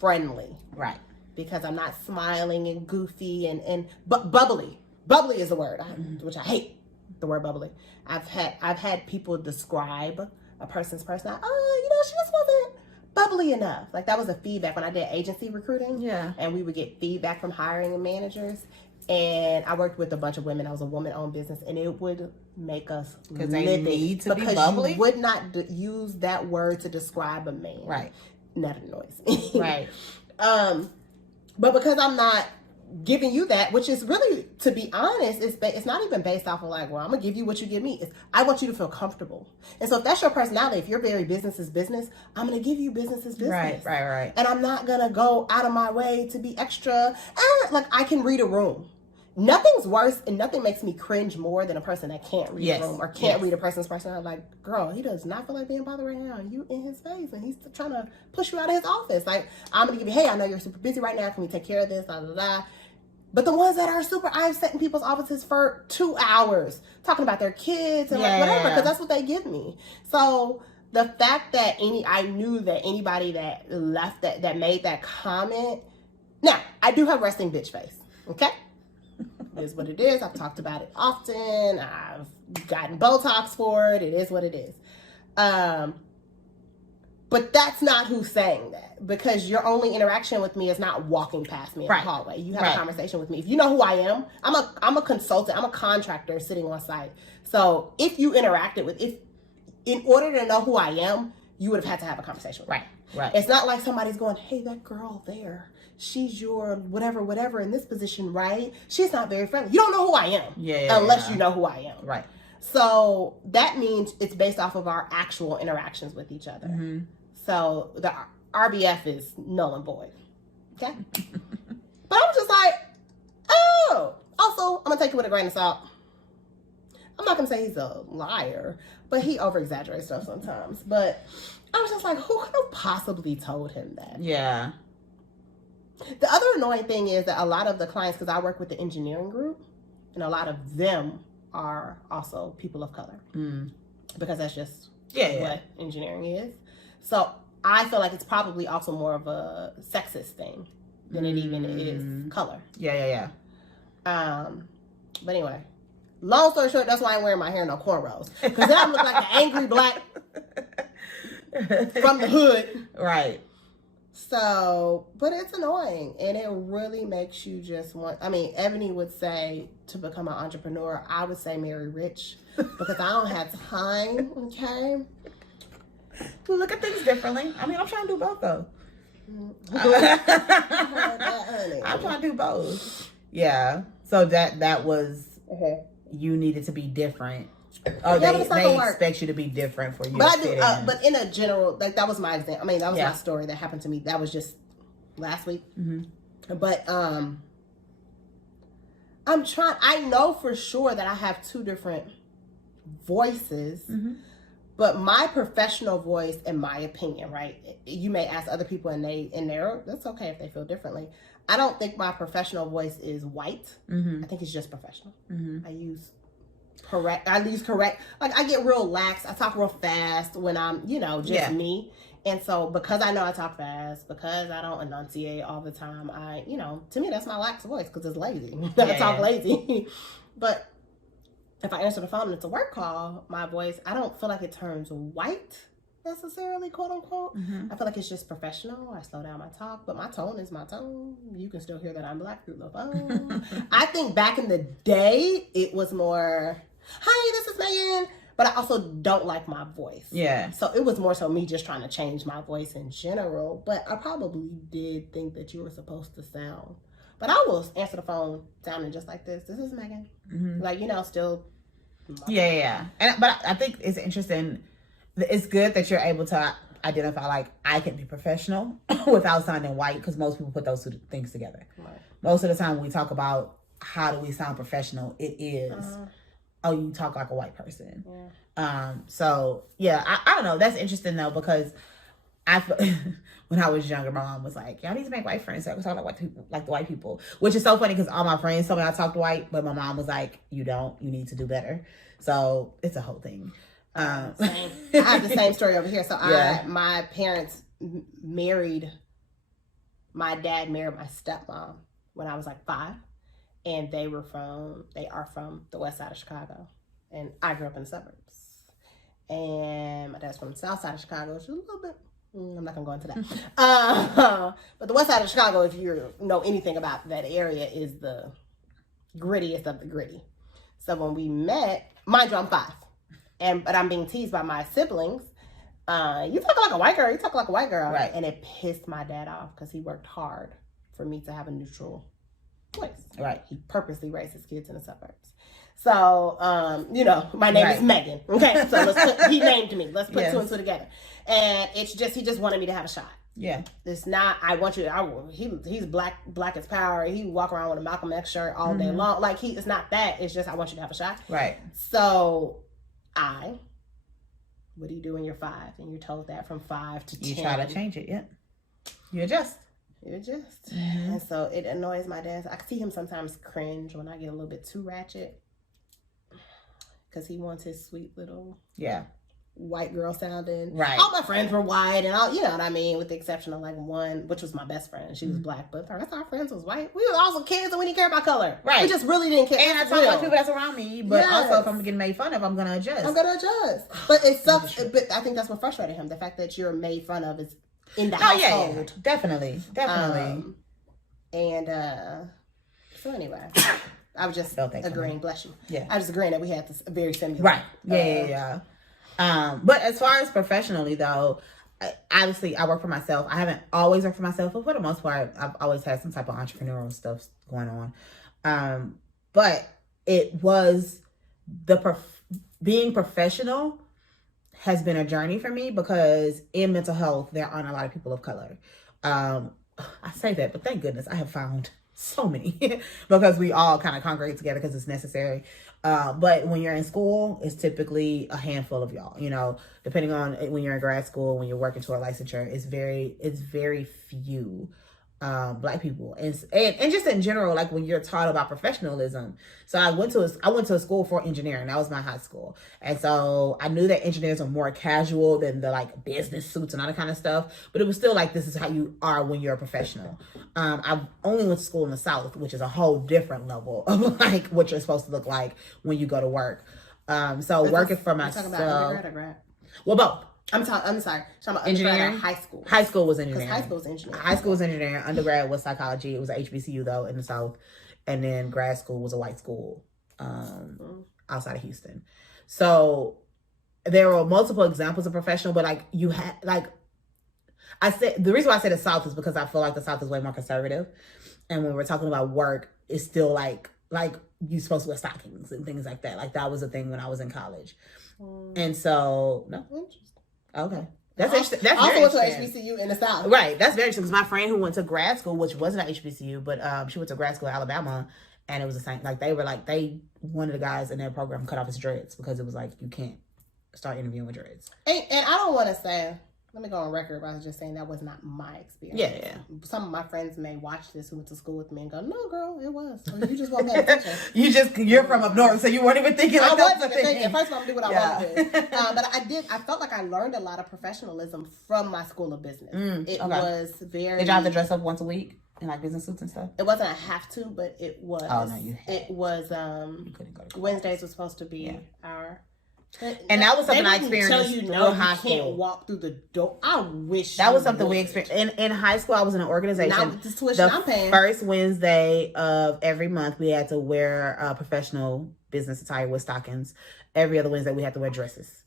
friendly. Right. Because I'm not smiling and goofy and bubbly. Bubbly is a word, which I hate the word bubbly. I've had people describe a person's personality. Oh, she just wasn't bubbly enough. Like that was a feedback when I did agency recruiting. Yeah. And we would get feedback from hiring managers. And I worked with a bunch of women. I was a woman-owned business, and it would make us because they need to be bubbly. You would not use that word to describe a man. Right. That annoys me. Right. But because I'm not giving you that, which is really, to be honest, it's not even based off of like, well, I'm gonna give you what you give me. I want you to feel comfortable. And so if that's your personality, if you're very business is business, I'm gonna give you business is business. Right. And I'm not gonna go out of my way to be extra. Like I can read a room. Nothing's worse and nothing makes me cringe more than a person that can't read a room or can't read a person's personality. Like, girl, he does not feel like being bothered right now. You in his face and he's trying to push you out of his office. Like, I'm going to give you, hey, I know you're super busy right now. Can we take care of this? Blah, blah, blah. But the ones that are I've sat in people's offices for 2 hours talking about their kids and like whatever, because that's what they give me. So the fact that I knew that anybody that left that made that comment, now, I do have resting bitch face, okay? It is what it is. I've talked about it often. I've gotten Botox for it. It is what it is. But that's not who's saying that, because your only interaction with me is not walking past me in the hallway. You have a conversation with me. If you know who I am, I'm a consultant. I'm a contractor sitting on site. So if you interacted in order to know who I am, you would have had to have a conversation with me. Right. It's not like somebody's going, hey, that girl there, she's your whatever in this position, right? She's not very friendly. You don't know who I am unless you know who I am. Right. So that means it's based off of our actual interactions with each other. Mm-hmm. So the RBF is null and void. Okay? But I'm just like, oh. Also, I'm going to take it with a grain of salt. I'm not going to say he's a liar, but he over-exaggerates stuff sometimes. But I was just like, who could have possibly told him that? Yeah. The other annoying thing is that a lot of the clients, because I work with the engineering group, and a lot of them are also people of color. Because that's just what engineering is. So I feel like it's probably also more of a sexist thing than it even is color. Yeah. But anyway, long story short, that's why I'm wearing my hair no cornrows. Because then I look like an angry black from the hood. Right. So, but it's annoying. And it really makes you just want, Ebony would say to become an entrepreneur, I would say marry rich. Because I don't have time, okay? We look at things differently. I'm trying to do both though. I'm trying to do both. Yeah. So that was you needed to be different. Oh, they expect you to be different for you. But I do. But in a general, like that was my example. That was my story that happened to me. That was just last week. Mm-hmm. But I'm trying. I know for sure that I have two different voices. Mm-hmm. But my professional voice, in my opinion, right? You may ask other people, and that's okay if they feel differently. I don't think my professional voice is white. Mm-hmm. I think it's just professional. Mm-hmm. I use correct. Like I get real lax. I talk real fast when I'm, just me. And so because I know I talk fast, because I don't enunciate all the time, to me that's my lax voice because it's lazy. I talk lazy. But if I answer the phone and it's a work call, my voice, I don't feel like it turns white necessarily, quote unquote. Mm-hmm. I feel like it's just professional. I slow down my talk, but my tone is my tone. You can still hear that I'm black through the phone. I think back in the day, it was more, hi, this is Megan. But I also don't like my voice. Yeah. So it was more so me just trying to change my voice in general. But I probably did think that you were supposed to sound. But I will answer the phone sounding just like this. This is Megan. Mm-hmm. Still. Yeah. But I think it's interesting. It's good that you're able to identify like I can be professional without sounding white, because most people put those two things together. Right. Most of the time when we talk about how do we sound professional, it is, oh, you talk like a white person. Yeah. So yeah, I don't know. That's interesting though, because when I was younger, my mom was like, y'all need to make white friends so I can talk like white people, like the white people, which is so funny because all my friends told me I talked white, but my mom was like, you need to do better. So it's a whole thing. I have the same story over here. So my parents married, my dad married my stepmom when I was like 5, and they are from the west side of Chicago, and I grew up in the suburbs, and my dad's from the south side of Chicago, which is a little bit, I'm not gonna go into that. But the west side of Chicago, if you know anything about that area, is the grittiest of the gritty. So when we met, mind you, I'm 5. But I'm being teased by my siblings. You talk like a white girl. You talk like a white girl. Right. And it pissed my dad off because he worked hard for me to have a neutral voice. Right. He purposely raised his kids in the suburbs. So, my name is Megan. Okay. So he named me. Let's put 2 and 2 together. And it's just, he just wanted me to have a shot. Yeah. It's not, he's black as power. He walk around with a Malcolm X shirt all day long. Like it's not that. It's just, I want you to have a shot. Right. So what do you do when you're 5? And you're told that from 5 to 10. You try to change it, yeah. You adjust. And so it annoys my dad. I see him sometimes cringe when I get a little bit too ratchet, because he wants his sweet little white girl sounding. Right. All my friends were white, and all, you know what I mean, with the exception of like one, which was my best friend. She was black, but the rest of our friends was white. We were also kids, and we didn't care about color. Right. We just really didn't care. And I talk about people that's around me, but also if I'm getting made fun of, I'm gonna adjust. But it sucks. But I think that's what frustrated him: the fact that you're made fun of is in the household. Yeah. Definitely. So anyway. I was just agreeing. Bless you. Yeah. I was agreeing that we had this very similar. Right. Yeah. But as far as professionally though, obviously I work for myself. I haven't always worked for myself, but for the most part, I've always had some type of entrepreneurial stuff going on. But it was being professional has been a journey for me, because in mental health, there aren't a lot of people of color. I say that, but thank goodness I have found so many because we all kind of congregate together because it's necessary. But when you're in school, it's typically a handful of y'all, depending on when you're in grad school, when you're working toward licensure, it's very few black people, and just in general, like when you're taught about professionalism. So I went to a school for engineering. That was my high school, and so I knew that engineers are more casual than the like business suits and all that kind of stuff. But it was still like, this is how you are when you're a professional. I only went to school in the South, which is a whole different level of like what you're supposed to look like when you go to work. So working for myself. Talking about undergrad or grad? Well, both. I'm sorry. Talking about engineering. High school. High school was engineering. High school was engineering. Undergrad was psychology. It was a HBCU though in the South, and then grad school was a white school outside of Houston. So there were multiple examples of professional, but like you had I said, the reason why I say the South is because I feel like the South is way more conservative, and when we're talking about work, it's still like you're supposed to wear stockings and things like that. Like that was a thing when I was in college, and so no. Okay. That's interesting. That's also went to HBCU in the South. Right. That's very interesting, because my friend who went to grad school, which wasn't an HBCU, but she went to grad school in Alabama, and it was the same. Like one of the guys in their program cut off his dreads because it was like, you can't start interviewing with dreads. And I don't want to say, let me go on record by just saying that was not my experience. Yeah. Some of my friends may watch this who went to school with me and go, no, girl, it was. You just won't pay attention. You're from up north, so you weren't even thinking like that. I wasn't thinking. First of all, I'm going to do what I want to do. But I felt like I learned a lot of professionalism from my school of business. Was very... Did you have to dress up once a week in like business suits and stuff? It wasn't a have to, but it was. Oh, no, you had. It was, you couldn't go to Wednesdays was supposed to be our... And that was something I experienced through high school. You can't walk through the door. I wish that was something we experienced. In high school, I was in an organization. The tuition I'm paying. First Wednesday of every month, we had to wear professional business attire with stockings. Every other Wednesday, we had to wear dresses.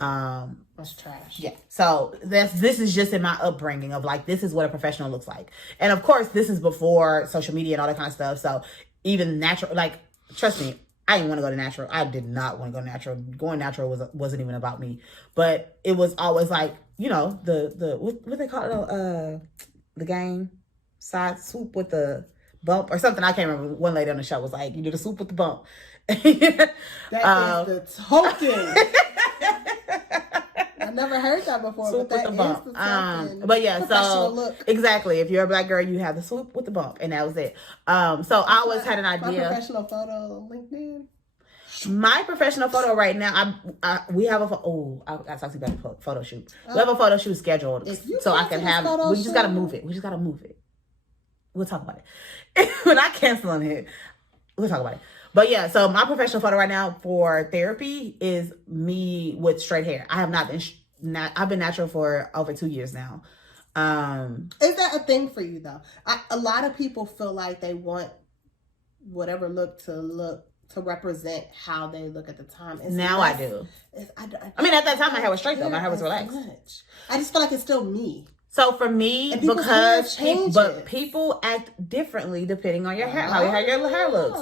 That's trash. Yeah. So this is just in my upbringing of like, this is what a professional looks like. And of course, this is before social media and all that kind of stuff. So even natural, like, trust me, I didn't want to go to natural. I did not want to go natural. Going natural wasn't even about me. But it was always like, you know, the what they call it, the game, side swoop with the bump or something. I can't remember. One lady on the show was like, you do the swoop with the bump. That is the token. I never heard that before, swoop but that with the bump. is the token. But yeah, so look. exactly. If you're a Black girl, you have the swoop with the bump, and that was it. So I always had an idea. My professional photo on LinkedIn. My professional photo right now, we have a I gotta talk to you about the photo shoot. We have a photo shoot scheduled, so I can have. We just gotta move it. We'll talk about it. We're not canceling it. We'll talk about it. But yeah, so my professional photo right now for therapy is me with straight hair. I have not been. I've been natural for over 2 years now. Is that a thing for you though? A lot of people feel like they want whatever look to represent how they look at the time. Now I do. I mean, at that time my hair was straight though. My hair was relaxed. Much. I just feel like it's still me. So for me, because people act differently depending on your hair, how your hair looks.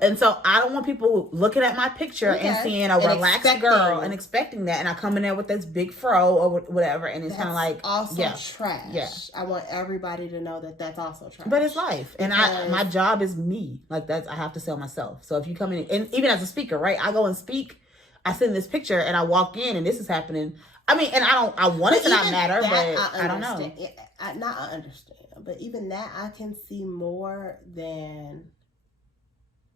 And so I don't want people looking at my picture and seeing a relaxed girl and expecting that. And I come in there with this big fro or whatever. And it's kind of like, also trash. Yeah. I want everybody to know that that's also trash. But it's life. And my job is me. Like I have to sell myself. So if you come in, and even as a speaker, right? I go and speak, I send this picture and I walk in and this is happening. I mean, and I want it to not matter, but I don't know. I understand. But even that, I can see more than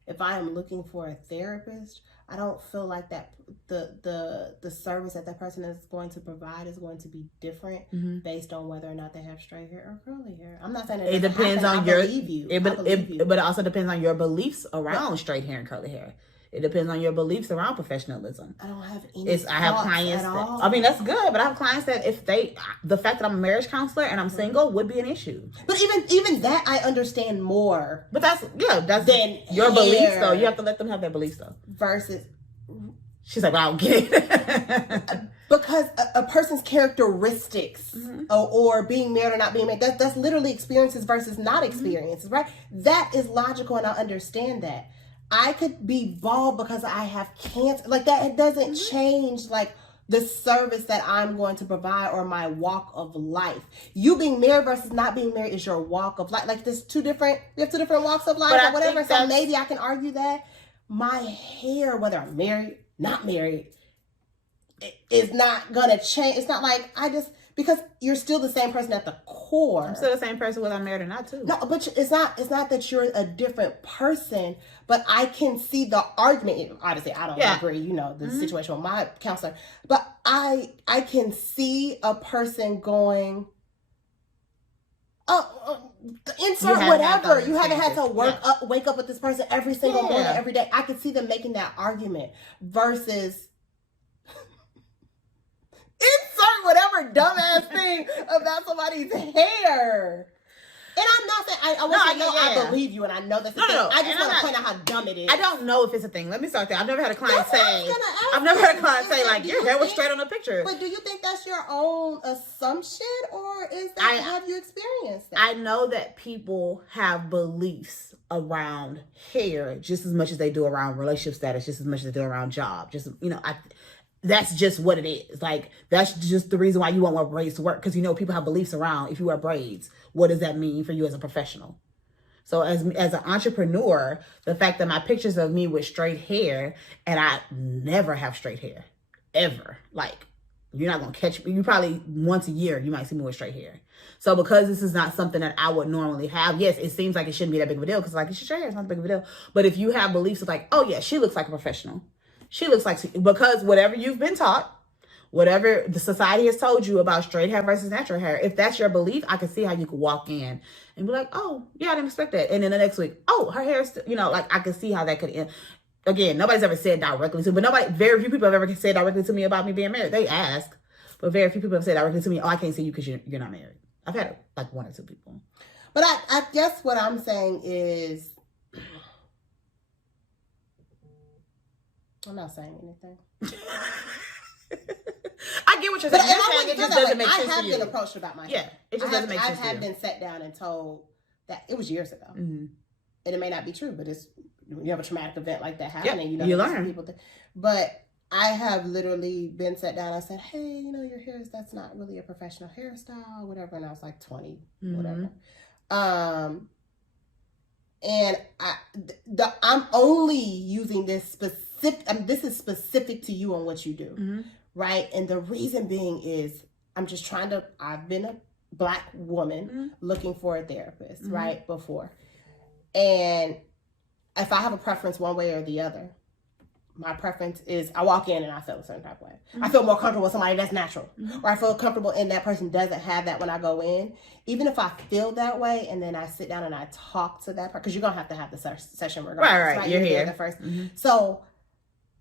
if I am looking for a therapist. I don't feel like that the service that person is going to provide is going to be different based on whether or not they have straight hair or curly hair. I'm not saying that it depends on your. But it also depends on your beliefs around straight hair and curly hair. It depends on your beliefs around professionalism. I don't have any. I have clients I mean, that's good, but I have clients that the fact that I'm a marriage counselor and I'm single would be an issue. But even that, I understand more. But that's then your beliefs though. You have to let them have their beliefs though. Versus, she's like, well, I don't get it. Because a person's characteristics or being married or not being married, that's literally experiences versus not experiences, right? That is logical, and I understand that. I could be bald because I have cancer. Like that, it doesn't change like the service that I'm going to provide or my walk of life. You being married versus not being married is your walk of life. Like we have two different walks of life or whatever. So maybe I can argue that my hair, whether I'm married, not married, is not gonna change. It's not like because you're still the same person at the core. I'm still the same person whether I'm married or not too. No, but it's not that you're a different person, but I can see the argument. Obviously, I don't agree, the situation with my counselor, but I can see a person going, insert whatever. You haven't had to wake up with this person every single morning, every day. I could see them making that argument versus insert whatever dumbass thing about somebody's hair. And I'm not saying I believe you, and I know that's the thing. I just want to point out how dumb it is. I don't know if it's a thing. Let me start there. I've never had a client say like your hair was straight on the picture. But do you think that's your own assumption, or have you experienced that? I know that people have beliefs around hair just as much as they do around relationship status, just as much as they do around job. That's just what it is. Like, that's just the reason why you won't wear braids to work. Because, people have beliefs around if you wear braids. What does that mean for you as a professional? So as an entrepreneur, the fact that my pictures of me with straight hair, and I never have straight hair. Ever. Like, you're not going to catch me. You probably once a year, you might see me with straight hair. So because this is not something that I would normally have, yes, it seems like it shouldn't be that big of a deal. Because, like, it's straight hair. It's not that big of a deal. But if you have beliefs of like, oh, yeah, she looks like a professional. She looks like, because whatever you've been taught, whatever the society has told you about straight hair versus natural hair, if that's your belief, I can see how you could walk in and be like, oh, yeah, I didn't expect that. And then the next week, oh, her hair is, like I can see how that could end. Again, nobody's ever said directly to me, but very few people have ever said directly to me about me being married. They ask, but very few people have said directly to me, oh, I can't see you because you're not married. I've had like one or two people. But I guess what I'm saying is, I'm not saying anything. I get what you're saying. It just doesn't make sense to you. I have been approached about my hair. Yeah, it just doesn't make sense to you. I have been sat down and told that it was years ago. Mm-hmm. And it may not be true, but it's you have a traumatic event like that happening, you learn. People but I have literally been sat down and said, hey, your hair that's not really a professional hairstyle, whatever. And I was like 20, whatever. And I'm only using this specific, this is specific to you and what you do, right? And the reason being is I've been a Black woman looking for a therapist, right, before. And if I have a preference one way or the other, my preference is I walk in and I feel a certain type of way. I feel more comfortable with somebody that's natural. Or I feel comfortable and that person doesn't have that when I go in. Even if I feel that way and then I sit down and I talk to that person, because you're going to have the session regardless. Right? You're here. The first. So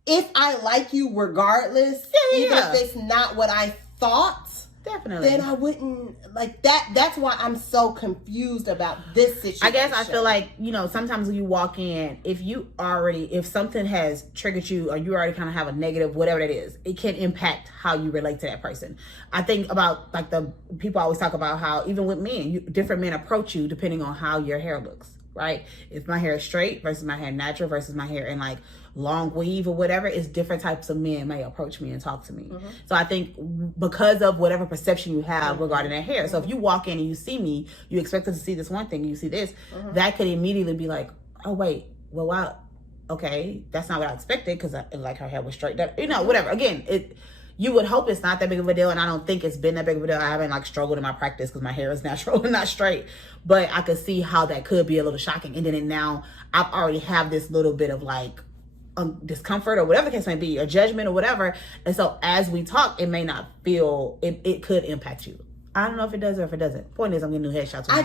if I like you regardless, even if it's not what I thought, definitely, then I wouldn't like that. That's why I'm so confused about this situation. I guess I feel like, sometimes when you walk in, if something has triggered you or you already kind of have a negative, whatever that is, it can impact how you relate to that person. I think about like the people always talk about how even with men, different men approach you depending on how your hair looks, right? If my hair is straight versus my hair natural versus my hair in like long weave or whatever, it's different types of men may approach me and talk to me. So I think because of whatever perception you have regarding their hair, so if you walk in and you see me, you expected to see this one thing, you see this, that could immediately be like, oh wait, well, wow, okay, that's not what I expected because like her hair was straight, whatever. Again, you would hope it's not that big of a deal, and I don't think it's been that big of a deal. I haven't like struggled in my practice because my hair is natural and not straight, but I could see how that could be a little shocking. And then now I've already have this little bit of like discomfort or whatever the case may be, or judgment or whatever. And so as we talk, it may not feel, it could impact you. I don't know if it does or if it doesn't. Point is, I'm getting new headshots. I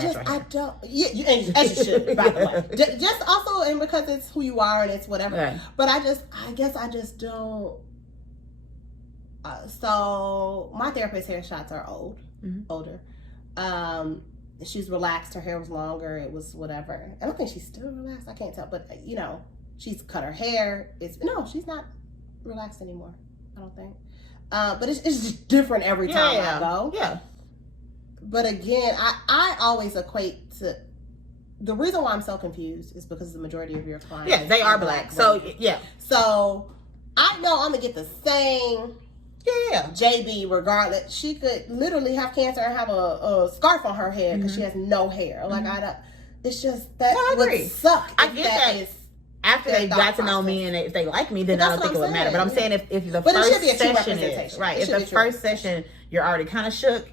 don't. Yeah, as you should, by the way. Just also, and because it's who you are and it's whatever. Right. But I guess I just don't. So my therapist's hair shots are older. She's relaxed. Her hair was longer. It was whatever. I don't think she's still relaxed. I can't tell, but she's cut her hair. She's not relaxed anymore. I don't think. But it's just different every time I go. Yeah. But again, I always equate to the reason why I'm so confused is because the majority of your clients, they are black. So So I know I'm gonna get the same. JB, regardless, she could literally have cancer and have a scarf on her head because she has no hair. Like it's just that would suck. I get that. After they got to know me and if they like me, then I don't think it would matter. But I'm saying if the first session is right, if the first session you're already kind of shook,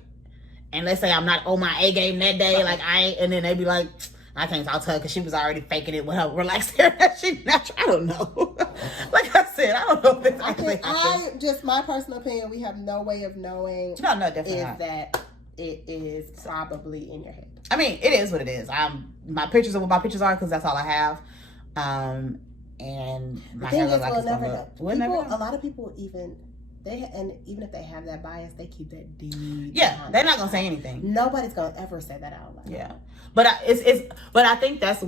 and let's say I'm not on my A game that day, and then they be like, I can't talk to her because she was already faking it with her relaxed hair. I don't know. Like I said, I don't know if this actually happens. Just my personal opinion, we have no way of knowing. No, definitely is not. That it is probably in your head. I mean, it is what it is. My pictures are what my pictures are because that's all I have. And my hair looks like it's gonna look. A lot of people even if they have that bias, they keep that deep. Yeah, they're not gonna say anything. Nobody's gonna ever say that out loud. Yeah, but I think that's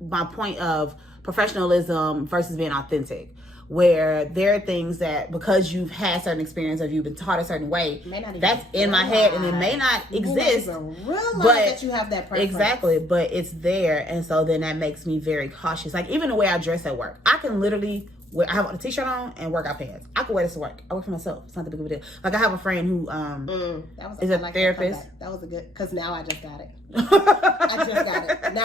my point of professionalism versus being authentic. Where there are things that because you've had certain experience or you've been taught a certain way, that's in my head and it may not exist. But that you have that preference. Exactly, but it's there, and so then that makes me very cautious. Like even the way I dress at work, I can literally I have a t-shirt on and workout pants. I can wear this to work. I work for myself. It's not that big of a deal. Like I have a friend who is a therapist. That was a good, because now I just got it. Now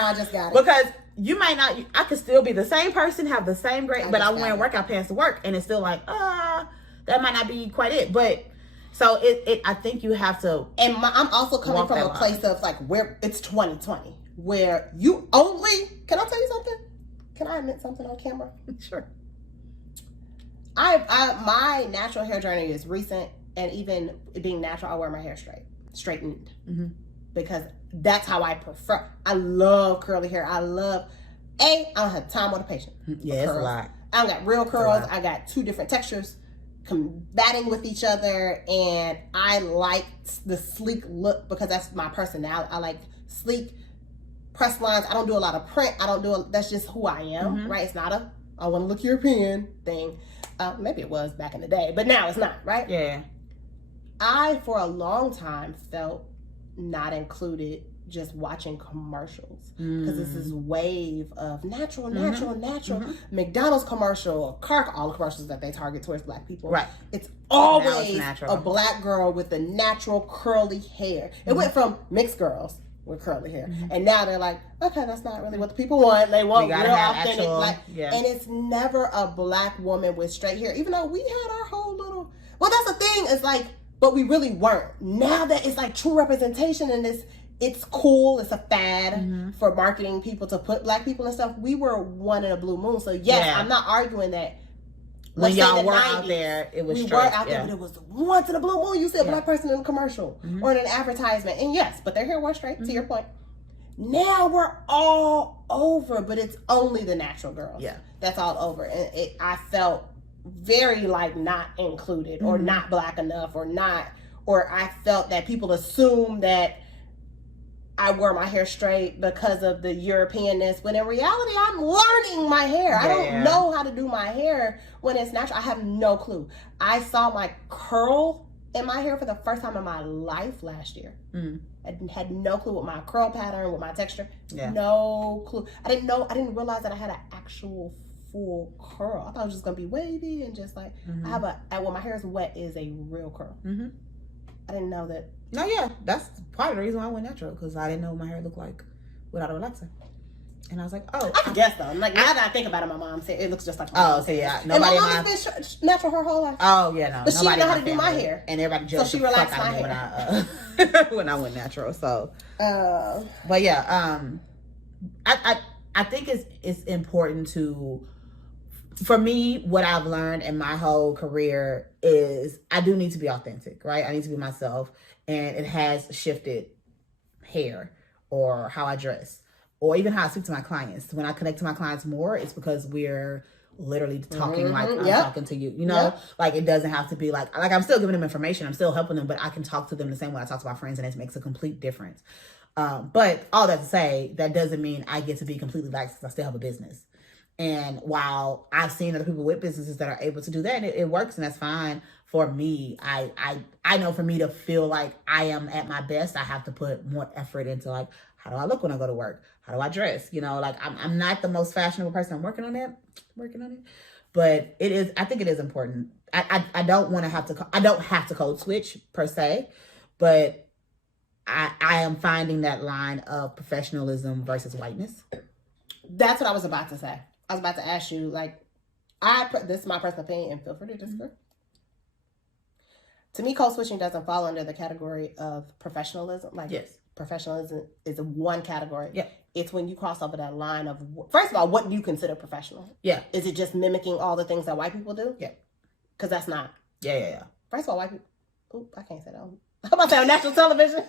I just got it. Because you might not, I could still be the same person, have the same grade, but I'm wearing workout pants to work, and it's still like, that might not be quite it. But so I think you have to. And I'm also coming from a place of like where it's 2020, where you only. Can I tell you something? Can I admit something on camera? Sure. My natural hair journey is recent, and even being natural, I wear my hair straightened, because that's how I prefer. I love curly hair. I don't have time or the patience. Yeah, it's a lot. I got real curls. I got two different textures combating with each other, and I like the sleek look because that's my personality. I like sleek press lines. I don't do a lot of print. That's just who I am, right? It's not I want to look European thing. Maybe it was back in the day, but now it's not, right? Yeah. I, for a long time, felt not included just watching commercials, because it's this wave of natural. McDonald's commercial, all the commercials that they target towards Black people. Right. It's always a Black girl with the natural curly hair. It went from mixed girls with curly hair, and now they're like, okay, that's not really what the people want. They want real authentic Black, and it's never a Black woman with straight hair, even though we had our whole little. Well, that's the thing. It's like, but we really weren't. Now that it's like true representation, and it's cool. It's a fad for marketing people to put Black people and stuff. We were one in a blue moon. So yes, I'm not arguing that. When y'all were 90s, out there, it was we straight. Were out there, but it was once in a blue moon. You see a Black person in a commercial or in an advertisement, and yes, but their hair was straight. To your point. Now we're all over, but it's only the natural girls. Yeah, that's all over, and I felt very like not included or not Black enough or I felt that people assume that I wear my hair straight because of the Europeanness, but in reality, I'm learning my hair. I don't know how to do my hair when it's natural. I have no clue. I saw my curl in my hair for the first time in my life last year. I had no clue with my curl pattern, with my texture. No clue. I didn't realize that I had an actual full curl. I thought it was just gonna be wavy and just like when my hair is wet, is a real curl. I didn't know that. No, yeah, that's part of the reason why I went natural, because I didn't know what my hair looked like without a relaxer. And I was like, oh, I guess though. Like now that I think about it, my mom said it looks just like. Oh, so yeah, nobody. And my mom's been natural her whole life. Oh yeah, no, but she didn't know how to do my hair, and everybody judged the fuck out of me when I went natural. So, but yeah, I think it's important to. For me, what I've learned in my whole career is I do need to be authentic, right? I need to be myself. And it has shifted hair or how I dress or even how I speak to my clients. When I connect to my clients more, it's because we're literally talking like I'm talking to you, you know? Like it doesn't have to be like I'm still giving them information. I'm still helping them, but I can talk to them the same way I talk to my friends, and it makes a complete difference. But all that to say, that doesn't mean I get to be completely lax because I still have a business. And while I've seen other people with businesses that are able to do that, and it works, and that's fine. For me, I know for me to feel like I am at my best, I have to put more effort into like, how do I look when I go to work? How do I dress? You know, like I'm not the most fashionable person. I'm working on it. But it is, I think it is important. I don't want to have to, I don't have to code switch per se, but I am finding that line of professionalism versus whiteness. That's what I was about to say. I was about to ask you, like, this is my personal opinion, and feel free to disagree. To me, code switching doesn't fall under the category of professionalism. Like, professionalism is one category. Yeah. It's when you cross over that line of, first of all, what do you consider professional? Yeah. Is it just mimicking all the things that white people do? Yeah. Because that's not. Yeah. First of all, white people. Oop, I can't say that. How about that on national television?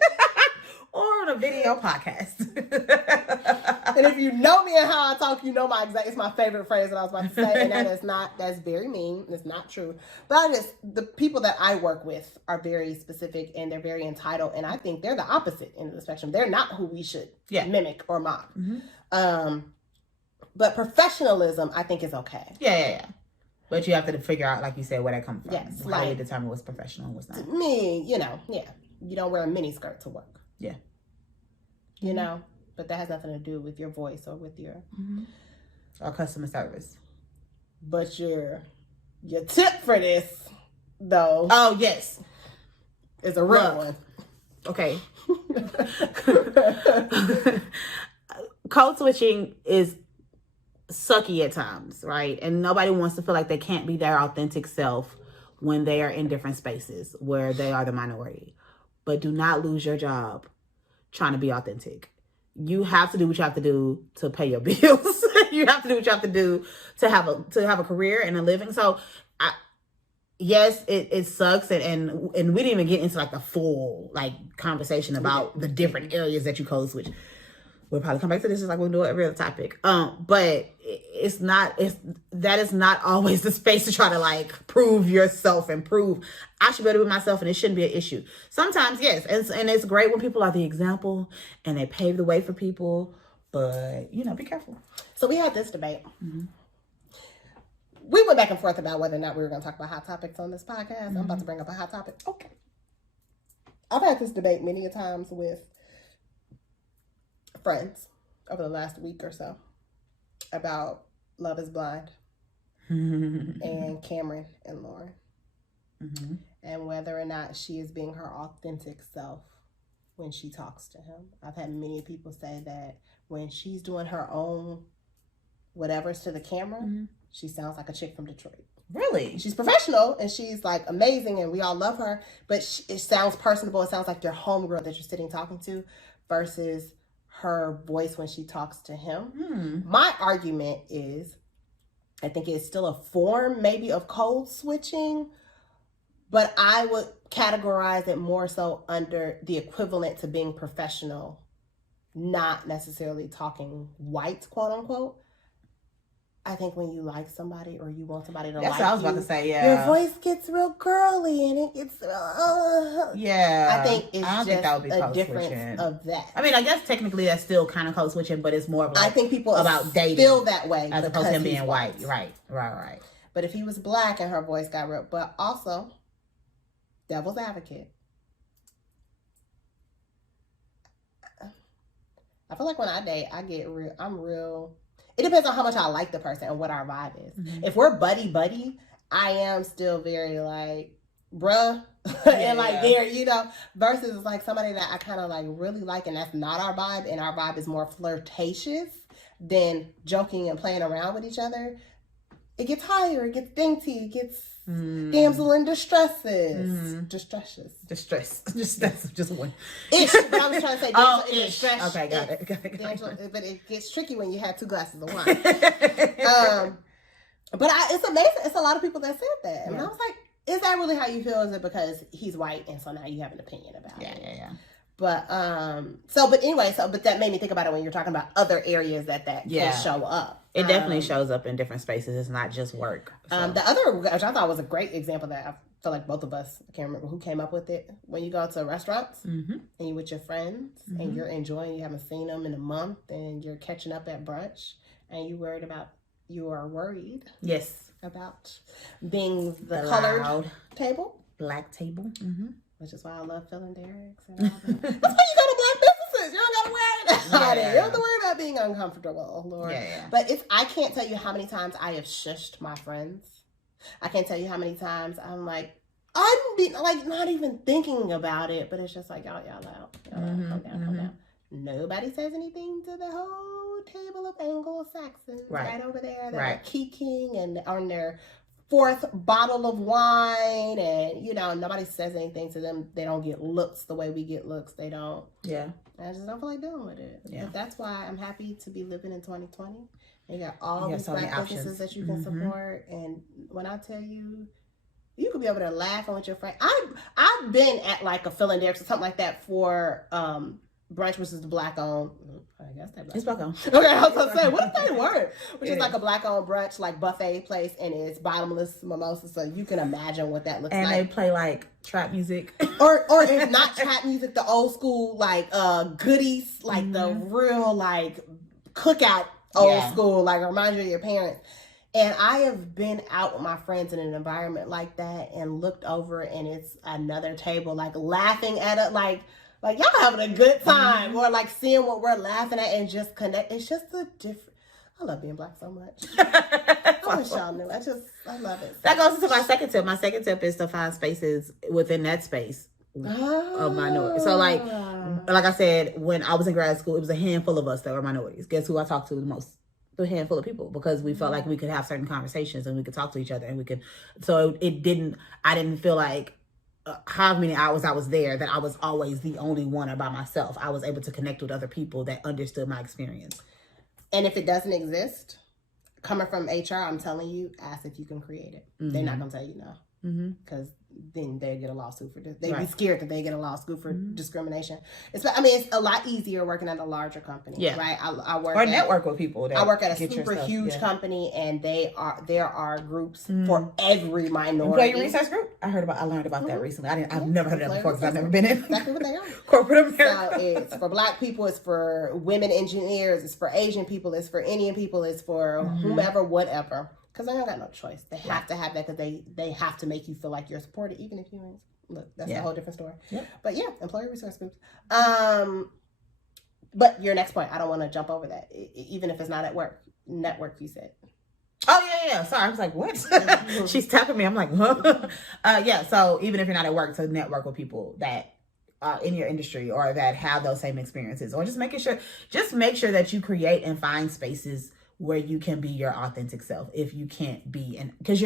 Or on a video podcast. And if you know me and how I talk, you know it's my favorite phrase that I was about to say, and that's very mean. It's not true. But the people that I work with are very specific, and they're very entitled, and I think they're the opposite end of the spectrum. They're not who we should mimic or mock. But professionalism, I think, is okay. Yeah. But you have to figure out, like you said, where that comes from. Yes. How you determine what's professional and what's not. To me, you don't wear a mini skirt to work. Yeah. You know, but that has nothing to do with your voice or with your or customer service. But your tip for this, though. Oh yes, is a real one. Okay. Code switching is sucky at times, right? And nobody wants to feel like they can't be their authentic self when they are in different spaces where they are the minority. But do not lose your job trying to be authentic. You have to do what you have to do to pay your bills. You have to do what you have to do to have a career and a living. So yes, it sucks, and we didn't even get into like the full conversation about the different areas that you code switch. We'll probably come back to this just like we'll do every other topic. But that is not always the space to try to prove yourself and prove I should be able to be myself, and it shouldn't be an issue. Sometimes, yes, and it's great when people are the example and they pave the way for people, but be careful. So we had this debate. Mm-hmm. We went back and forth about whether or not we were going to talk about hot topics on this podcast. Mm-hmm. I'm about to bring up a hot topic. Okay. I've had this debate many a times with friends over the last week or so about Love is Blind and Cameron and Lauren. Mm-hmm. And whether or not she is being her authentic self when she talks to him. I've had many people say that when she's doing her own whatever's to the camera, she sounds like a chick from Detroit. Really? She's professional and she's like amazing and we all love her, but it sounds personable. It sounds like your homegirl that you're sitting talking to versus her voice when she talks to him. My argument is, I think it's still a form maybe of code switching, but I would categorize it more so under the equivalent to being professional, not necessarily talking white, quote unquote. I think when you like somebody or you want somebody to like you, that's what I was about to say, yeah. Your voice gets real girly and it gets yeah. I think it's just think that would be a difference of that. I mean, I guess technically that's still kind of code switching, but it's more of like, I think people about dating feel that way as opposed to him being white. Right. Right. But if he was black and her voice got real, but also devil's advocate, I feel like when I date, I'm real. It depends on how much I like the person and what our vibe is. Mm-hmm. If we're buddy, I am still very like, bruh, and like there, you know, versus like somebody that I kind of like really like and that's not our vibe and our vibe is more flirtatious than joking and playing around with each other. It gets higher, it gets dainty, it gets damsel in distresses. Distress. Just one. Ish, but I was trying to say damsel in distress. Okay, got it. But it gets tricky when you have 2 glasses of wine. But it's amazing. It's a lot of people that said that. And I was like, is that really how you feel? Is it because he's white and so now you have an opinion about it? Yeah. But but that made me think about it when you're talking about other areas that can show up. It definitely shows up in different spaces. It's not just work. So. The other, which I thought was a great example that I feel like both of us, I can't remember who came up with it. When you go to restaurants and you're with your friends and you're enjoying, you haven't seen them in a month and you're catching up at brunch and you are worried. Yes. About being the colored loud table. Black table. Which is why I love filling derricks. And all that. That's why you go to black businesses. You don't got to worry about it. You don't have to worry about being uncomfortable, Lord. Yeah. But I can't tell you how many times I have shushed my friends. I can't tell you how many times I'm like, not even thinking about it, but it's just like, y'all out. Calm down. Nobody says anything to the whole table of Anglo-Saxons right over there that are kikiing and on their 4th bottle of wine, and nobody says anything to them. They don't get looks the way we get looks. They don't. Yeah. I just don't feel like dealing with it. Yeah. But that's why I'm happy to be living in 2020. And you got all these black businesses that you can support. And when I tell you, you could be over there laughing with your friend. I've been at like a Phil and Derek's or something like that for brunch, which is the black owned. I guess that it's black owned. Okay, I was gonna say, what if they weren't? Which is like a black owned brunch, like buffet place, and it's bottomless mimosa. So you can imagine what that looks like. And they play like trap music, or if not trap music, the old school like goodies, like the real like cookout old school, like remind you of your parents. And I have been out with my friends in an environment like that and looked over, and it's another table, like laughing at it, like y'all having a good time, or like seeing what we're laughing at and just connect. It's just a different. I love being black so much. I wish y'all knew. I love it. That goes into my second tip. My second tip is to find spaces within that space of minorities. So like I said, when I was in grad school, it was a handful of us that were minorities. Guess who I talked to the most? A handful of people, because we felt like we could have certain conversations and we could talk to each other and we could. So I didn't feel like how many hours I was there that I was always the only one by myself. I was able to connect with other people that understood my experience. And if it doesn't exist, coming from HR, I'm telling you, ask if you can create it. They're not gonna tell you no, because then they get a lawsuit for this. They'd be scared that they get a lawsuit for discrimination. It's a lot easier working at a larger company, right? I work or network with people. I work at a super huge company, and there are groups for every minority. Employee research group. I learned about that recently. I've never heard of that before because I've never been in. Exactly what they are. Corporate America. So it's for Black people. It's for women engineers. It's for Asian people. It's for Indian people. It's for whomever, whatever. Because they don't got no choice. They have to have that because they have to make you feel like you're supported, even if you ain't. Look, that's a whole different story. Yep. But employee resource groups. But your next point, I don't want to jump over that, even if it's not at work. Network, you said. Oh, yeah. Sorry, I was like, what? She's tapping me. I'm like, huh? Yeah, so even if you're not at work, to network with people that in your industry or that have those same experiences, or just make sure that you create and find spaces where you can be your authentic self. If you can't be, because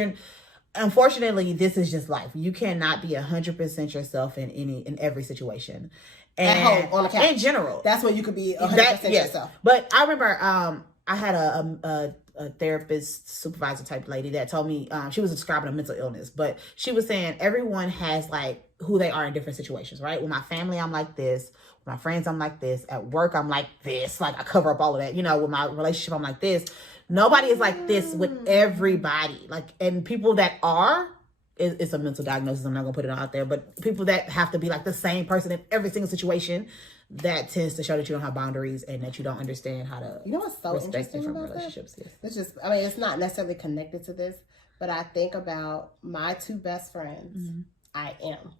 unfortunately, this is just life. You cannot be 100% yourself in every situation. And at home, on the couch. In general. That's when you could be 100% yourself. But I remember I had a therapist, supervisor type lady that told me, she was describing a mental illness, but she was saying everyone has like who they are in different situations, right? With my family, I'm like this. With my friends, I'm like this. At work, I'm like this. Like I cover up all of that. With my relationship, I'm like this. Nobody is like this with everybody. Like, and people that are, it's a mental diagnosis. I'm not gonna put it out there, but people that have to be like the same person in every single situation, that tends to show that you don't have boundaries and that you don't understand how to what's so respect interesting different about relationships. That? It's just, I mean, it's not necessarily connected to this, but I think about my two best friends. Mm-hmm. I am.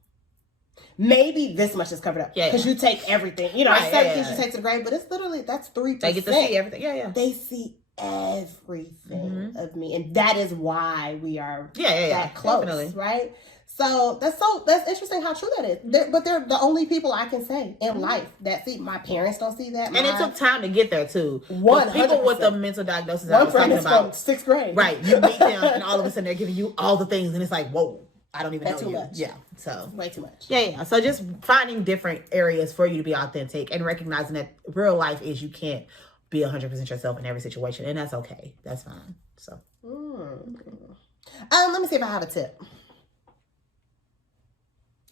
Maybe this much is covered up. Yeah. Because you take everything. Right, certain things you take to the grave, but it's literally, that's 3%. They get to see everything. Yeah. They see everything of me. And that is why we are that close. Definitely. Right? So that's interesting how true that is. But they're the only people I can say in life that see. My parents don't see that. And it took time to get there too. 100%. People with the mental diagnosis. One friend is from 6th grade. Right. You meet them and all of a sudden they're giving you all the things and it's like, whoa, I don't even know too you. Much. Yeah. So way too much. Yeah. So just finding different areas for you to be authentic and recognizing that real life is you can't be 100% yourself in every situation, and that's okay. That's fine. So let me see if I have a tip.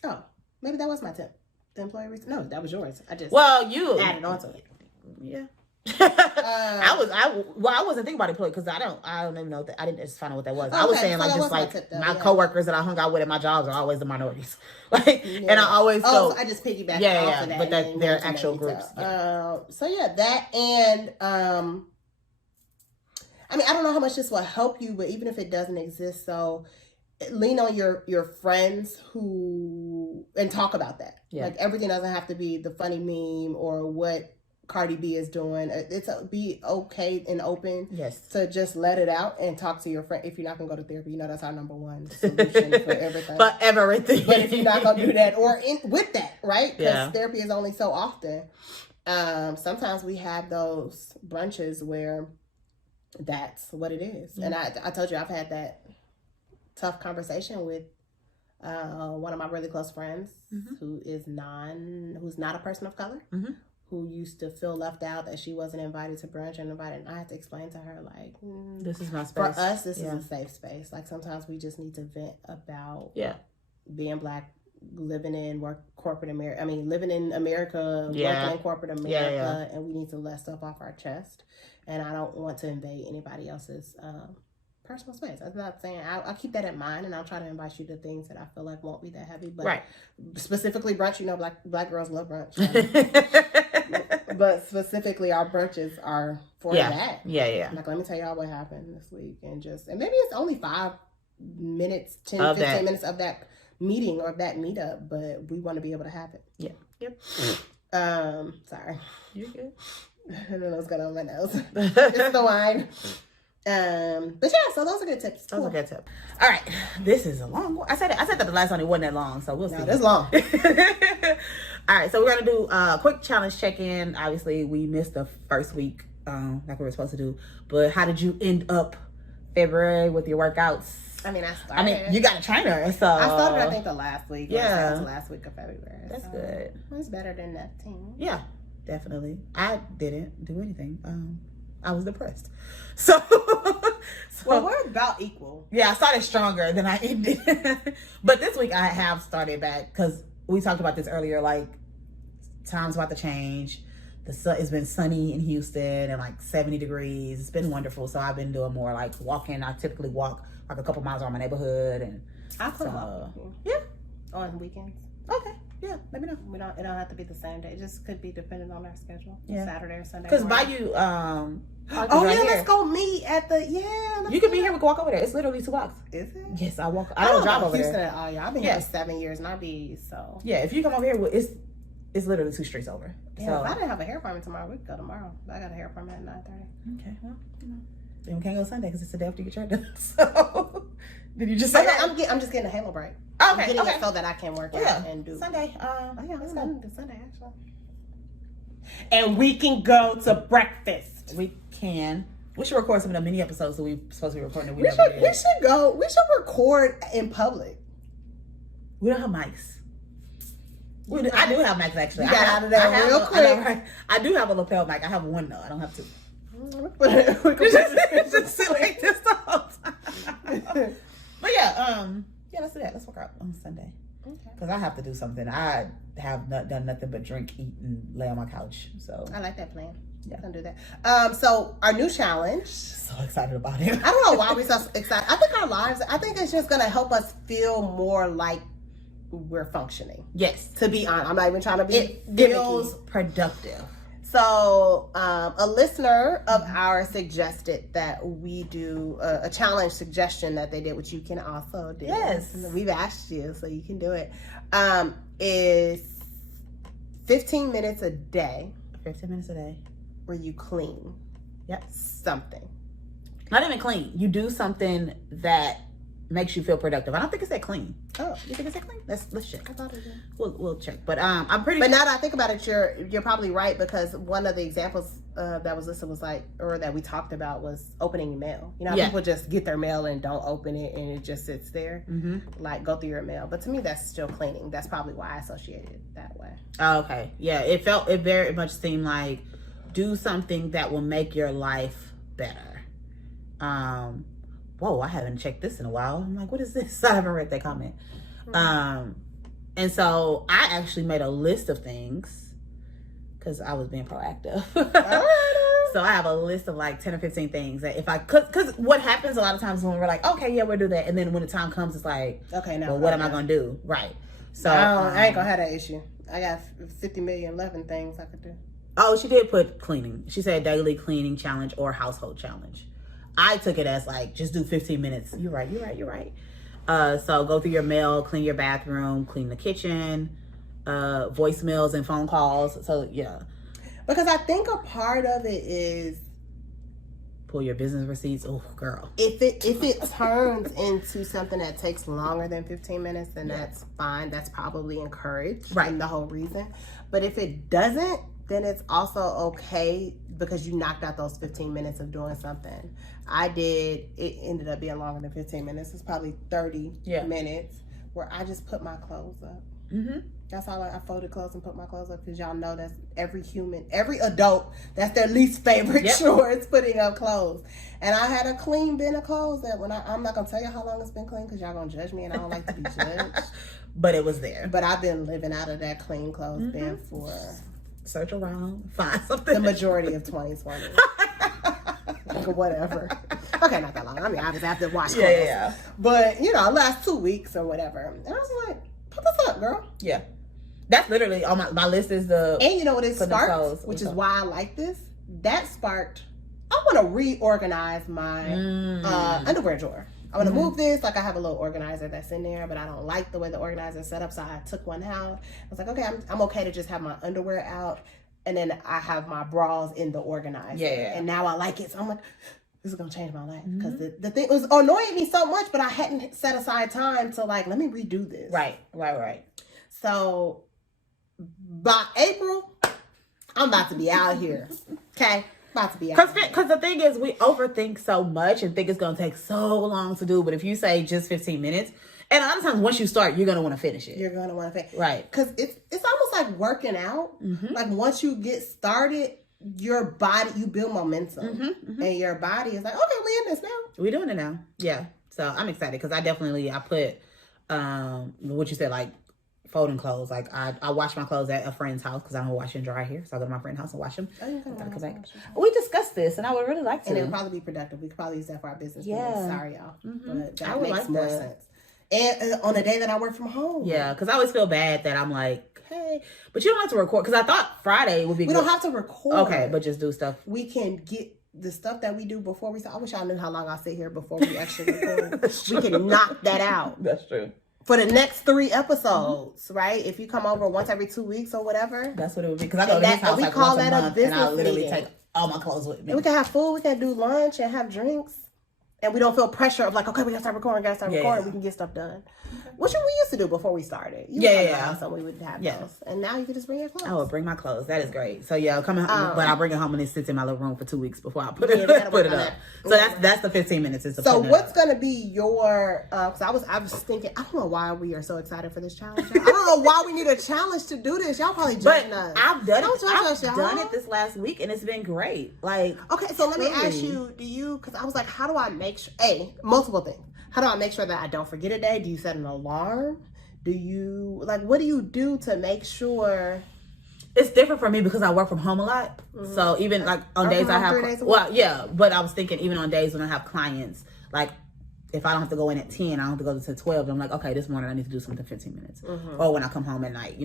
Oh, maybe that was my tip. The employee research. No, that was yours. I just you added on to it. Yeah. I wasn't thinking about employee because I don't even know that. I didn't just find out what that was. Okay, I was saying my coworkers that I hung out with at my jobs are always the minorities. And I always so I just piggyback off of that. But that they're actual groups. That and I mean, I don't know how much this will help you, but even if it doesn't exist, so lean on your friends and talk about that. Yeah. Like everything doesn't have to be the funny meme or what Cardi B is doing. Be okay and open. Yes. To just let it out and talk to your friend. If you're not gonna go to therapy, that's our number one solution for everything. For everything. But if you're not gonna do that or with that, right? Because therapy is only so often. Sometimes we have those brunches where that's what it is. Mm-hmm. And I told you I've had that tough conversation with one of my really close friends who's not a person of color, who used to feel left out, that she wasn't invited to brunch and invited. And I had to explain to her, like, this is my space. For us, this is a safe space. Like sometimes we just need to vent about being Black, living in corporate America. I mean, living in America, working in corporate America, and we need to let stuff off our chest. And I don't want to invade anybody else's personal space. I'm not saying I'll keep that in mind, and I'll try to invite you to things that I feel like won't be that heavy. But specifically brunch, black girls love brunch. But specifically our brunches are for that. Yeah. Like, let me tell y'all what happened this week, and maybe it's only 5 minutes, 10, 15 minutes of that meeting or of that meetup, but we want to be able to have it. Yeah. Yep. Sorry. You're good. I don't know what's going on with my nose. It's the wine. But so those are good tips. Those are good tips. All right, this is a long one. I said that the last one it wasn't that long, so we'll see. No, it's long. All right, so we're gonna do a quick challenge check-in. Obviously, we missed the first week, like we were supposed to do. But how did you end up February with your workouts? I mean, you got a trainer, so I started. I think the last week. Yeah, it was the last week of February. That's good. It's better than nothing. Yeah, definitely. I didn't do anything. I was depressed. So well, we're about equal. Yeah, I started stronger than I ended. But this week I have started back because we talked about this earlier. Like, time's about to change. It's been sunny in Houston and like 70 degrees. It's been wonderful. So I've been doing more like walking. I typically walk like a couple miles around my neighborhood, and I could walk. Yeah, on weekends. Okay. Yeah, let me know. It don't have to be the same day. It just could be dependent on our schedule. Yeah. Saturday or Sunday. Because by you, let's go meet at the You can be here. We can walk over there. It's literally 2 blocks. Is it? Yes, I walk. I don't drive over Houston there. At all, y'all. I've been here for 7 years, and I'll be so. Yeah, if you come over here, It's literally 2 streets over. Yeah, so if I didn't have a hair appointment tomorrow, we could go tomorrow. I got a hair appointment at 9:30. Okay, well, then we can't go Sunday because it's the day after you get your hair done. So, did you just say that? I'm just getting a halo break. Okay, I'm getting it so that I can work out and do Sunday. Let's go to Sunday actually. And we can go to breakfast. We can. We should record some of the mini episodes that we're supposed to be recording. We should go. We should record in public. We don't have mics. I do have mics actually. You got out of there real quick. I do have a lapel mic. I have one though. I don't have 2. Just sit like this the whole time. But yeah, let's do that. Let's work out on Sunday. Okay. Because I have to do something. I have not done nothing but drink, eat, and lay on my couch. So I like that plan. Yeah, I'm gonna do that. So our new challenge. So excited about it. I don't know why we're so excited. I think our lives. I think it's just gonna help us feel more like we're functioning. Yes. To be honest, I'm not even trying to be. It feels productive. So a listener of ours suggested that we do a challenge suggestion that they did, which you can also do. Yes. We've asked you, so you can do it. Is 15 minutes a day. 15 minutes a day. Where you clean. Yep. Something. Not even clean. You do something that makes you feel productive. I don't think it said clean. Oh, you think it said clean? Let's check. I thought it did. We'll check. But I'm pretty. But now that I think about it, you're probably right, because one of the examples that was listed was or that we talked about was opening your mail. You know, how people just get their mail and don't open it and it just sits there. Mm-hmm. Like, go through your mail. But to me, that's still cleaning. That's probably why I associated it that way. Oh, okay. Yeah, it very much seemed like do something that will make your life better. Whoa, I haven't checked this in a while. I'm like, what is this? I haven't read that comment. Mm-hmm. And so I actually made a list of things because I was being proactive. So I have a list of like 10 or 15 things that if I could, because what happens a lot of times when we're like, okay, yeah, we'll do that. And then when the time comes, it's like, okay, now, well, what am I going to do? Right. So I ain't going to have that issue. I got 50 million 11 things I could do. Oh, she did put cleaning. She said daily cleaning challenge or household challenge. I took it as like, just do 15 minutes. You're right. So go through your mail, clean your bathroom, clean the kitchen, voicemails and phone calls. So yeah. Because I think a part of it is pull your business receipts. Oh, girl. If it turns into something that takes longer than 15 minutes, then that's fine. That's probably encouraged. Right. And the whole reason. But if it doesn't, then it's also okay because you knocked out those 15 minutes of doing something. It ended up being longer than 15 minutes. It's probably 30 minutes where I just put my clothes up. Mm-hmm. That's all I folded clothes and put my clothes up because y'all know that's every adult, that's their least favorite chore is putting up clothes. And I had a clean bin of clothes that I'm not going to tell you how long it's been clean because y'all going to judge me and I don't like to be judged. But it was there. But I've been living out of that clean clothes bin for... Search around, find something. The majority of 2020. Whatever. Okay, not that long. I mean, obviously I have to wash clothes. Yeah. But, last 2 weeks or whatever. And I was like, put this up, girl. Yeah. That's literally on my list is the... And you know what it sparked? Which is why I like this. That sparked, I want to reorganize my underwear drawer. I want to move this. Like, I have a little organizer that's in there, but I don't like the way the organizer is set up, so I took one out. I was like, okay, I'm okay to just have my underwear out, and then I have my bras in the organizer. Yeah. And now I like it, so I'm like, this is going to change my life. Because the thing was annoying me so much, but I hadn't set aside time to, like, let me redo this. Right. So, by April, I'm about to be out here. Okay? Because the thing is, we overthink so much and think it's going to take so long to do. But if you say just 15 minutes, and a lot of times once you start, you're going to want to finish it. You're going to want to finish. Right. Because it's almost like working out. Mm-hmm. Like once you get started, your body, you build momentum. Mm-hmm. And your body is like, okay, we in this now. We're doing it now. Yeah. So I'm excited because I put, what you said, like, folding clothes. Like I wash my clothes at a friend's house because I don't wash and dry here. So I go to my friend's house and wash them. I gotta come back. We discussed this and I would really like to. And it would probably be productive. We could probably use that for our business. Yeah. Sorry, y'all. Mm-hmm. But that makes more sense. And on a day that I work from home. Yeah, because I always feel bad that I'm like, hey, but you don't have to record. Because I thought Friday would be good. We don't have to record. Okay, but just do stuff. We can get the stuff that we do before we start. I wish y'all knew how long I sit here before we actually record. We can knock that out. That's true. For the next 3 episodes, right? If you come over once every 2 weeks or whatever. That's what it would be. Because I go to his house like once a month, and I literally take all my clothes with me. And we can have food, we can do lunch and have drinks. And we don't feel pressure of like, okay, we gotta start recording, we can get stuff done. Which we used to do before we started. So we would have those. And now you can just bring your clothes. I will bring my clothes. That is great. So yeah, coming home, but I'll bring it home and it sits in my little room for 2 weeks before I put it up. So that's the 15 minutes. So what's gonna be your? Because I was thinking, I don't know why we are so excited for this challenge. I don't know why we need a challenge to do this. Y'all probably judging us. I've done it. I've done it this last week and it's been great. Like, okay, so let me ask you: do you? Because I was like, how do I make sure? Multiple things. How do I make sure that I don't forget a day? Do you set an alarm? Do you what do you do to make sure? It's different for me because I work from home a lot. Mm-hmm. So even like on days I have, but I was thinking even on days when I have clients, like if I don't have to go in at 10, I don't have to go to 12. I'm like, okay, this morning I need to do something 15 minutes. Mm-hmm. Or when I come home at night,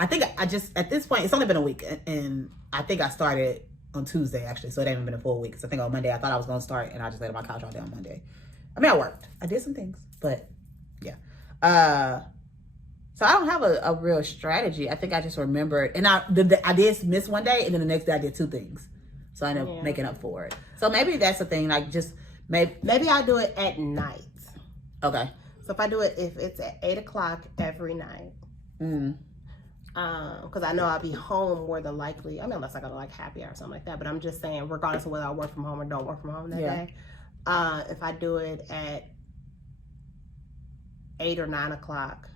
I think at this point, it's only been a week and I think I started on Tuesday actually. So it ain't even been a full week. So I think on Monday, I thought I was going to start and I just laid on my couch all day on Monday. I mean, I worked. I did some things, but yeah. So I don't have a real strategy. I think I just remembered, and I did miss one day, and then the next day I did 2 things. So I ended up making up for it. So maybe that's the thing. Like just maybe I do it at night. Okay. So if I do it, if it's at 8:00 every night, because I know I'll be home more than likely. I mean, unless I go to like happy hour or something like that. But I'm just saying, regardless of whether I work from home or don't work from home that day, if I do it at 8 or 9 o'clock,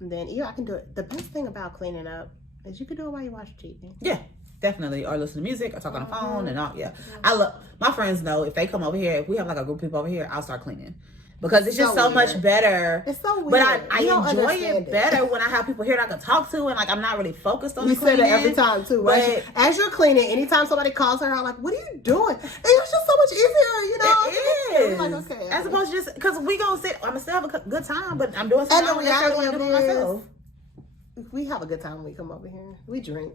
then I can do it. The best thing about cleaning up is you can do it while you watch TV. Yeah, definitely. Or listen to music or talk on the phone and all. Yeah. I love, my friends know if they come over here, if we have like a group of people over here, I'll start cleaning. Because it's just so much better. It's so weird. But I enjoy it better when I have people here that I can talk to and like I'm not really focused on the cleaning. You say that every time too, right? As you're cleaning, anytime somebody calls her out, like, what are you doing? And it's just so much easier, It is. Like, okay. As opposed to just, because we gonna sit, I'm gonna still have a good time, but I'm doing something I don't necessarily want to do for myself. We have a good time when we come over here. We drink.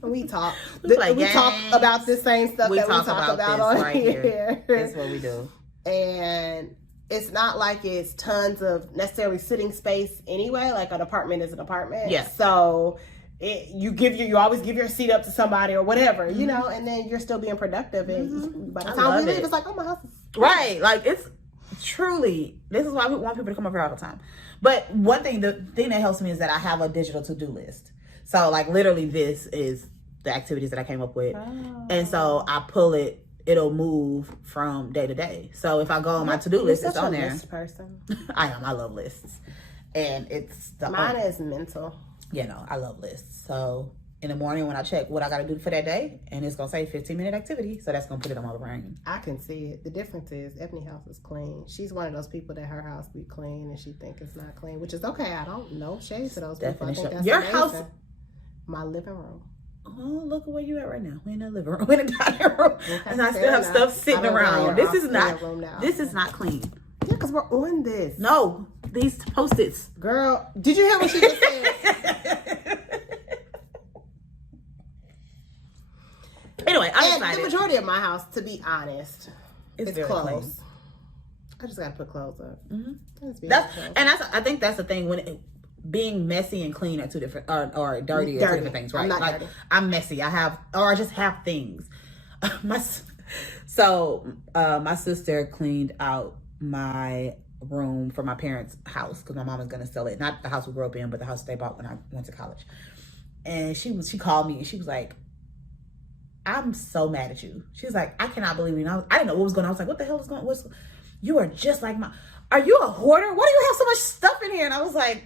We talk. We talk about the same stuff that we talk about on right here. That's what we do. And it's not like it's tons of necessarily sitting space anyway. Like an apartment is an apartment. Yeah. So you always give your seat up to somebody or whatever, and then you're still being productive. And by the time we leave, it's like, oh, my house is right. Like it's truly, this is why we want people to come over here all the time. But the thing that helps me is that I have a digital to-do list. So like literally this is the activities that I came up with. Oh. And so I pull it. It'll move from day to day. So if I go on my to-do list, it's on there. List person. I am. I love lists. And it's mine is mental. I love lists. So in the morning when I check what I got to do for that day, and it's going to say 15-minute activity. So that's going to put it on my brain. I can see it. The difference is Ebony's house is clean. She's one of those people that her house be clean and she think it's not clean, which is okay. I don't know shade to those people. I think that's your amazing. House. My living room. Oh, look at where you at right now. We in the living room, we in the dining room, okay, and I still have stuff sitting around. This is not clean. Yeah, because we're on this. No, these Post-its. Girl, did you hear what she just said? Anyway, I'm excited. The majority of my house, to be honest, it's clothes. Clean. I just got to put clothes up. Mm-hmm. I think that's the thing when being messy and clean are two different, or dirty are two different things, right? I'm not dirty. I'm messy. I just have things. My sister cleaned out my room for my parents' house because my mom is gonna sell it. Not the house we grew up in, but the house they bought when I went to college. And she called me and she was like, "I'm so mad at you." She was like, "I cannot believe you." And I didn't know what was going on. I was like, "What the hell is going on? You are just like are you a hoarder? Why do you have so much stuff in here?" And I was like,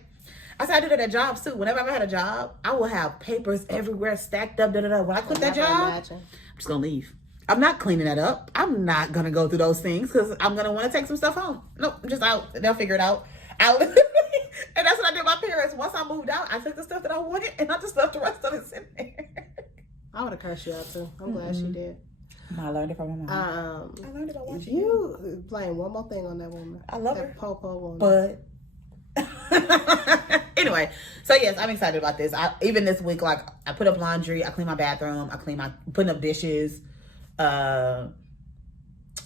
I said I do that at jobs too. Whenever I had a job, I will have papers everywhere stacked up. When I quit that job, I'm just gonna leave. I'm not cleaning that up. I'm not gonna go through those things because I'm gonna want to take some stuff home. No, I'm just out. They'll figure it out. And that's what I did with my parents. Once I moved out, I took the stuff that I wanted and I just left the rest of it sitting there. I would have cursed you out too. I'm glad she did. I learned it from my mom. I learned it by watching you. Playing one more thing on that woman. I love that her. Po-po woman. But anyway, so yes, I'm excited about this. Even this week, like I put up laundry, I clean my bathroom, putting up dishes.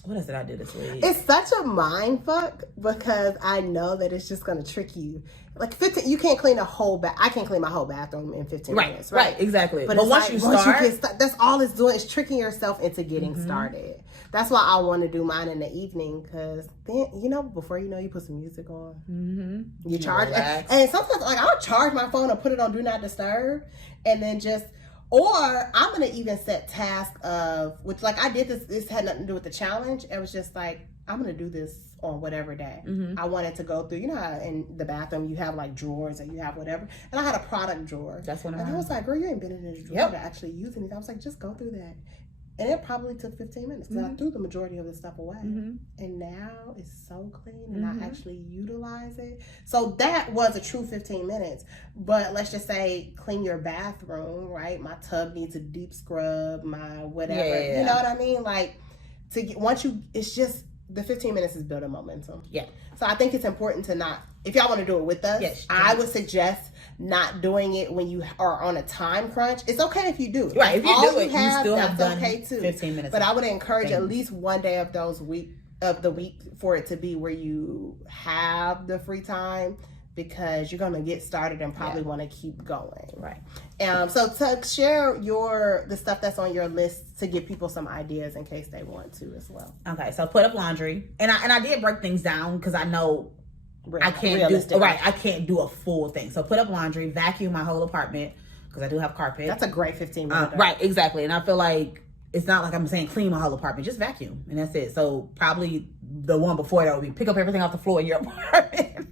What else did I do this week? It's such a mind fuck because I know that it's just gonna trick you. Like 15, you can't clean a whole I can't clean my whole bathroom in 15 minutes. Right, exactly. But once you start, that's all it's doing is tricking yourself into getting started. That's why I want to do mine in the evening because then before you know, you put some music on. You charge, and sometimes like I'll charge my phone and put it on Do Not Disturb, and then just. Or I'm gonna even set tasks of which, like I did this. This had nothing to do with the challenge. It was just like I'm gonna do this on whatever day. I wanted to go through. You know how in the bathroom you have like drawers and you have whatever. And I had a product drawer. That's one. And I was like, "Girl, you ain't been in this drawer to actually use anything." I was like, "Just go through that." And it probably took 15 minutes because I threw the majority of the stuff away. And now it's so clean and I actually utilize it. So that was a true 15 minutes. But let's just say clean your bathroom, right? My tub needs a deep scrub, my whatever. Yeah. You know what I mean? Like, it's just, the 15 minutes is building momentum. Yeah. So I think it's important to not, if y'all want to do it with us, I would suggest not doing it when you are on a time crunch. It's okay if you do. Right. If you do it, you still have done okay too. 15 minutes. But I would encourage at least one day of the week for it to be where you have the free time, because you're going to get started and probably want to keep going. Right. So to share the stuff that's on your list to give people some ideas in case they want to as well. Okay. So put up laundry. And I did break things down because I know I can't do a full thing. So put up laundry, vacuum my whole apartment because I do have carpet. That's a great 15 minutes. Right. Exactly. And I feel like it's not like I'm saying clean my whole apartment, just vacuum. And that's it. So probably the one before that would be pick up everything off the floor in your apartment.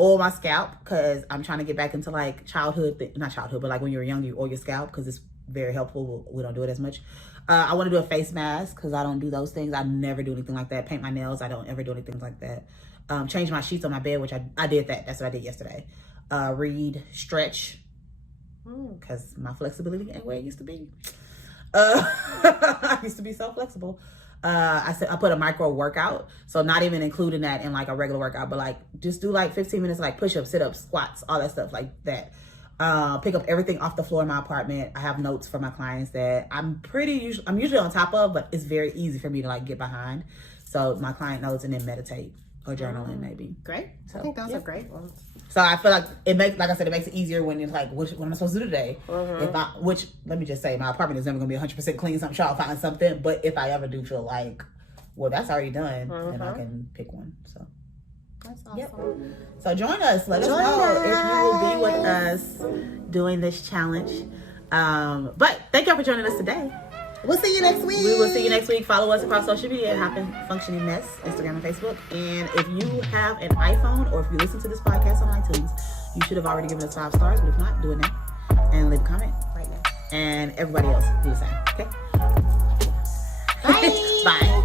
Oil my scalp because I'm trying to get back into like not childhood, but like when you were young, you oil your scalp because it's very helpful. We don't do it as much. I want to do a face mask because I don't do those things. I never do anything like that. Paint my nails. I don't ever do anything like that. Change my sheets on my bed, which I did that. That's what I did yesterday. Read, stretch, because my flexibility ain't where it used to be. I used to be so flexible. I put a micro workout, so not even including that in like a regular workout, but like just do like 15 minutes, like push-ups, sit-ups, squats, all that stuff like that. Pick up everything off the floor in my apartment. I have notes for my clients that I'm usually on top of, but it's very easy for me to like get behind. So my client notes and then meditate or journaling maybe. Great. So, I think those are great ones. So I feel like it makes it easier when it's like, what am I supposed to do today? Which let me just say, my apartment is never gonna be 100% clean. So I'm sure I'll find something. But if I ever do feel like, well, that's already done, then I can pick one. So that's awesome. So join us. Let us know if you will be with us doing this challenge. But thank y'all for joining us today. We'll see you next week. We will see you next week. Follow us across social media at HFM Functioning Mess, Instagram and Facebook. And if you have an iPhone or if you listen to this podcast on iTunes, you should have already given us 5 stars. But if not, do it now. And leave a comment right now. And everybody else, do the same. Okay? Bye. Bye.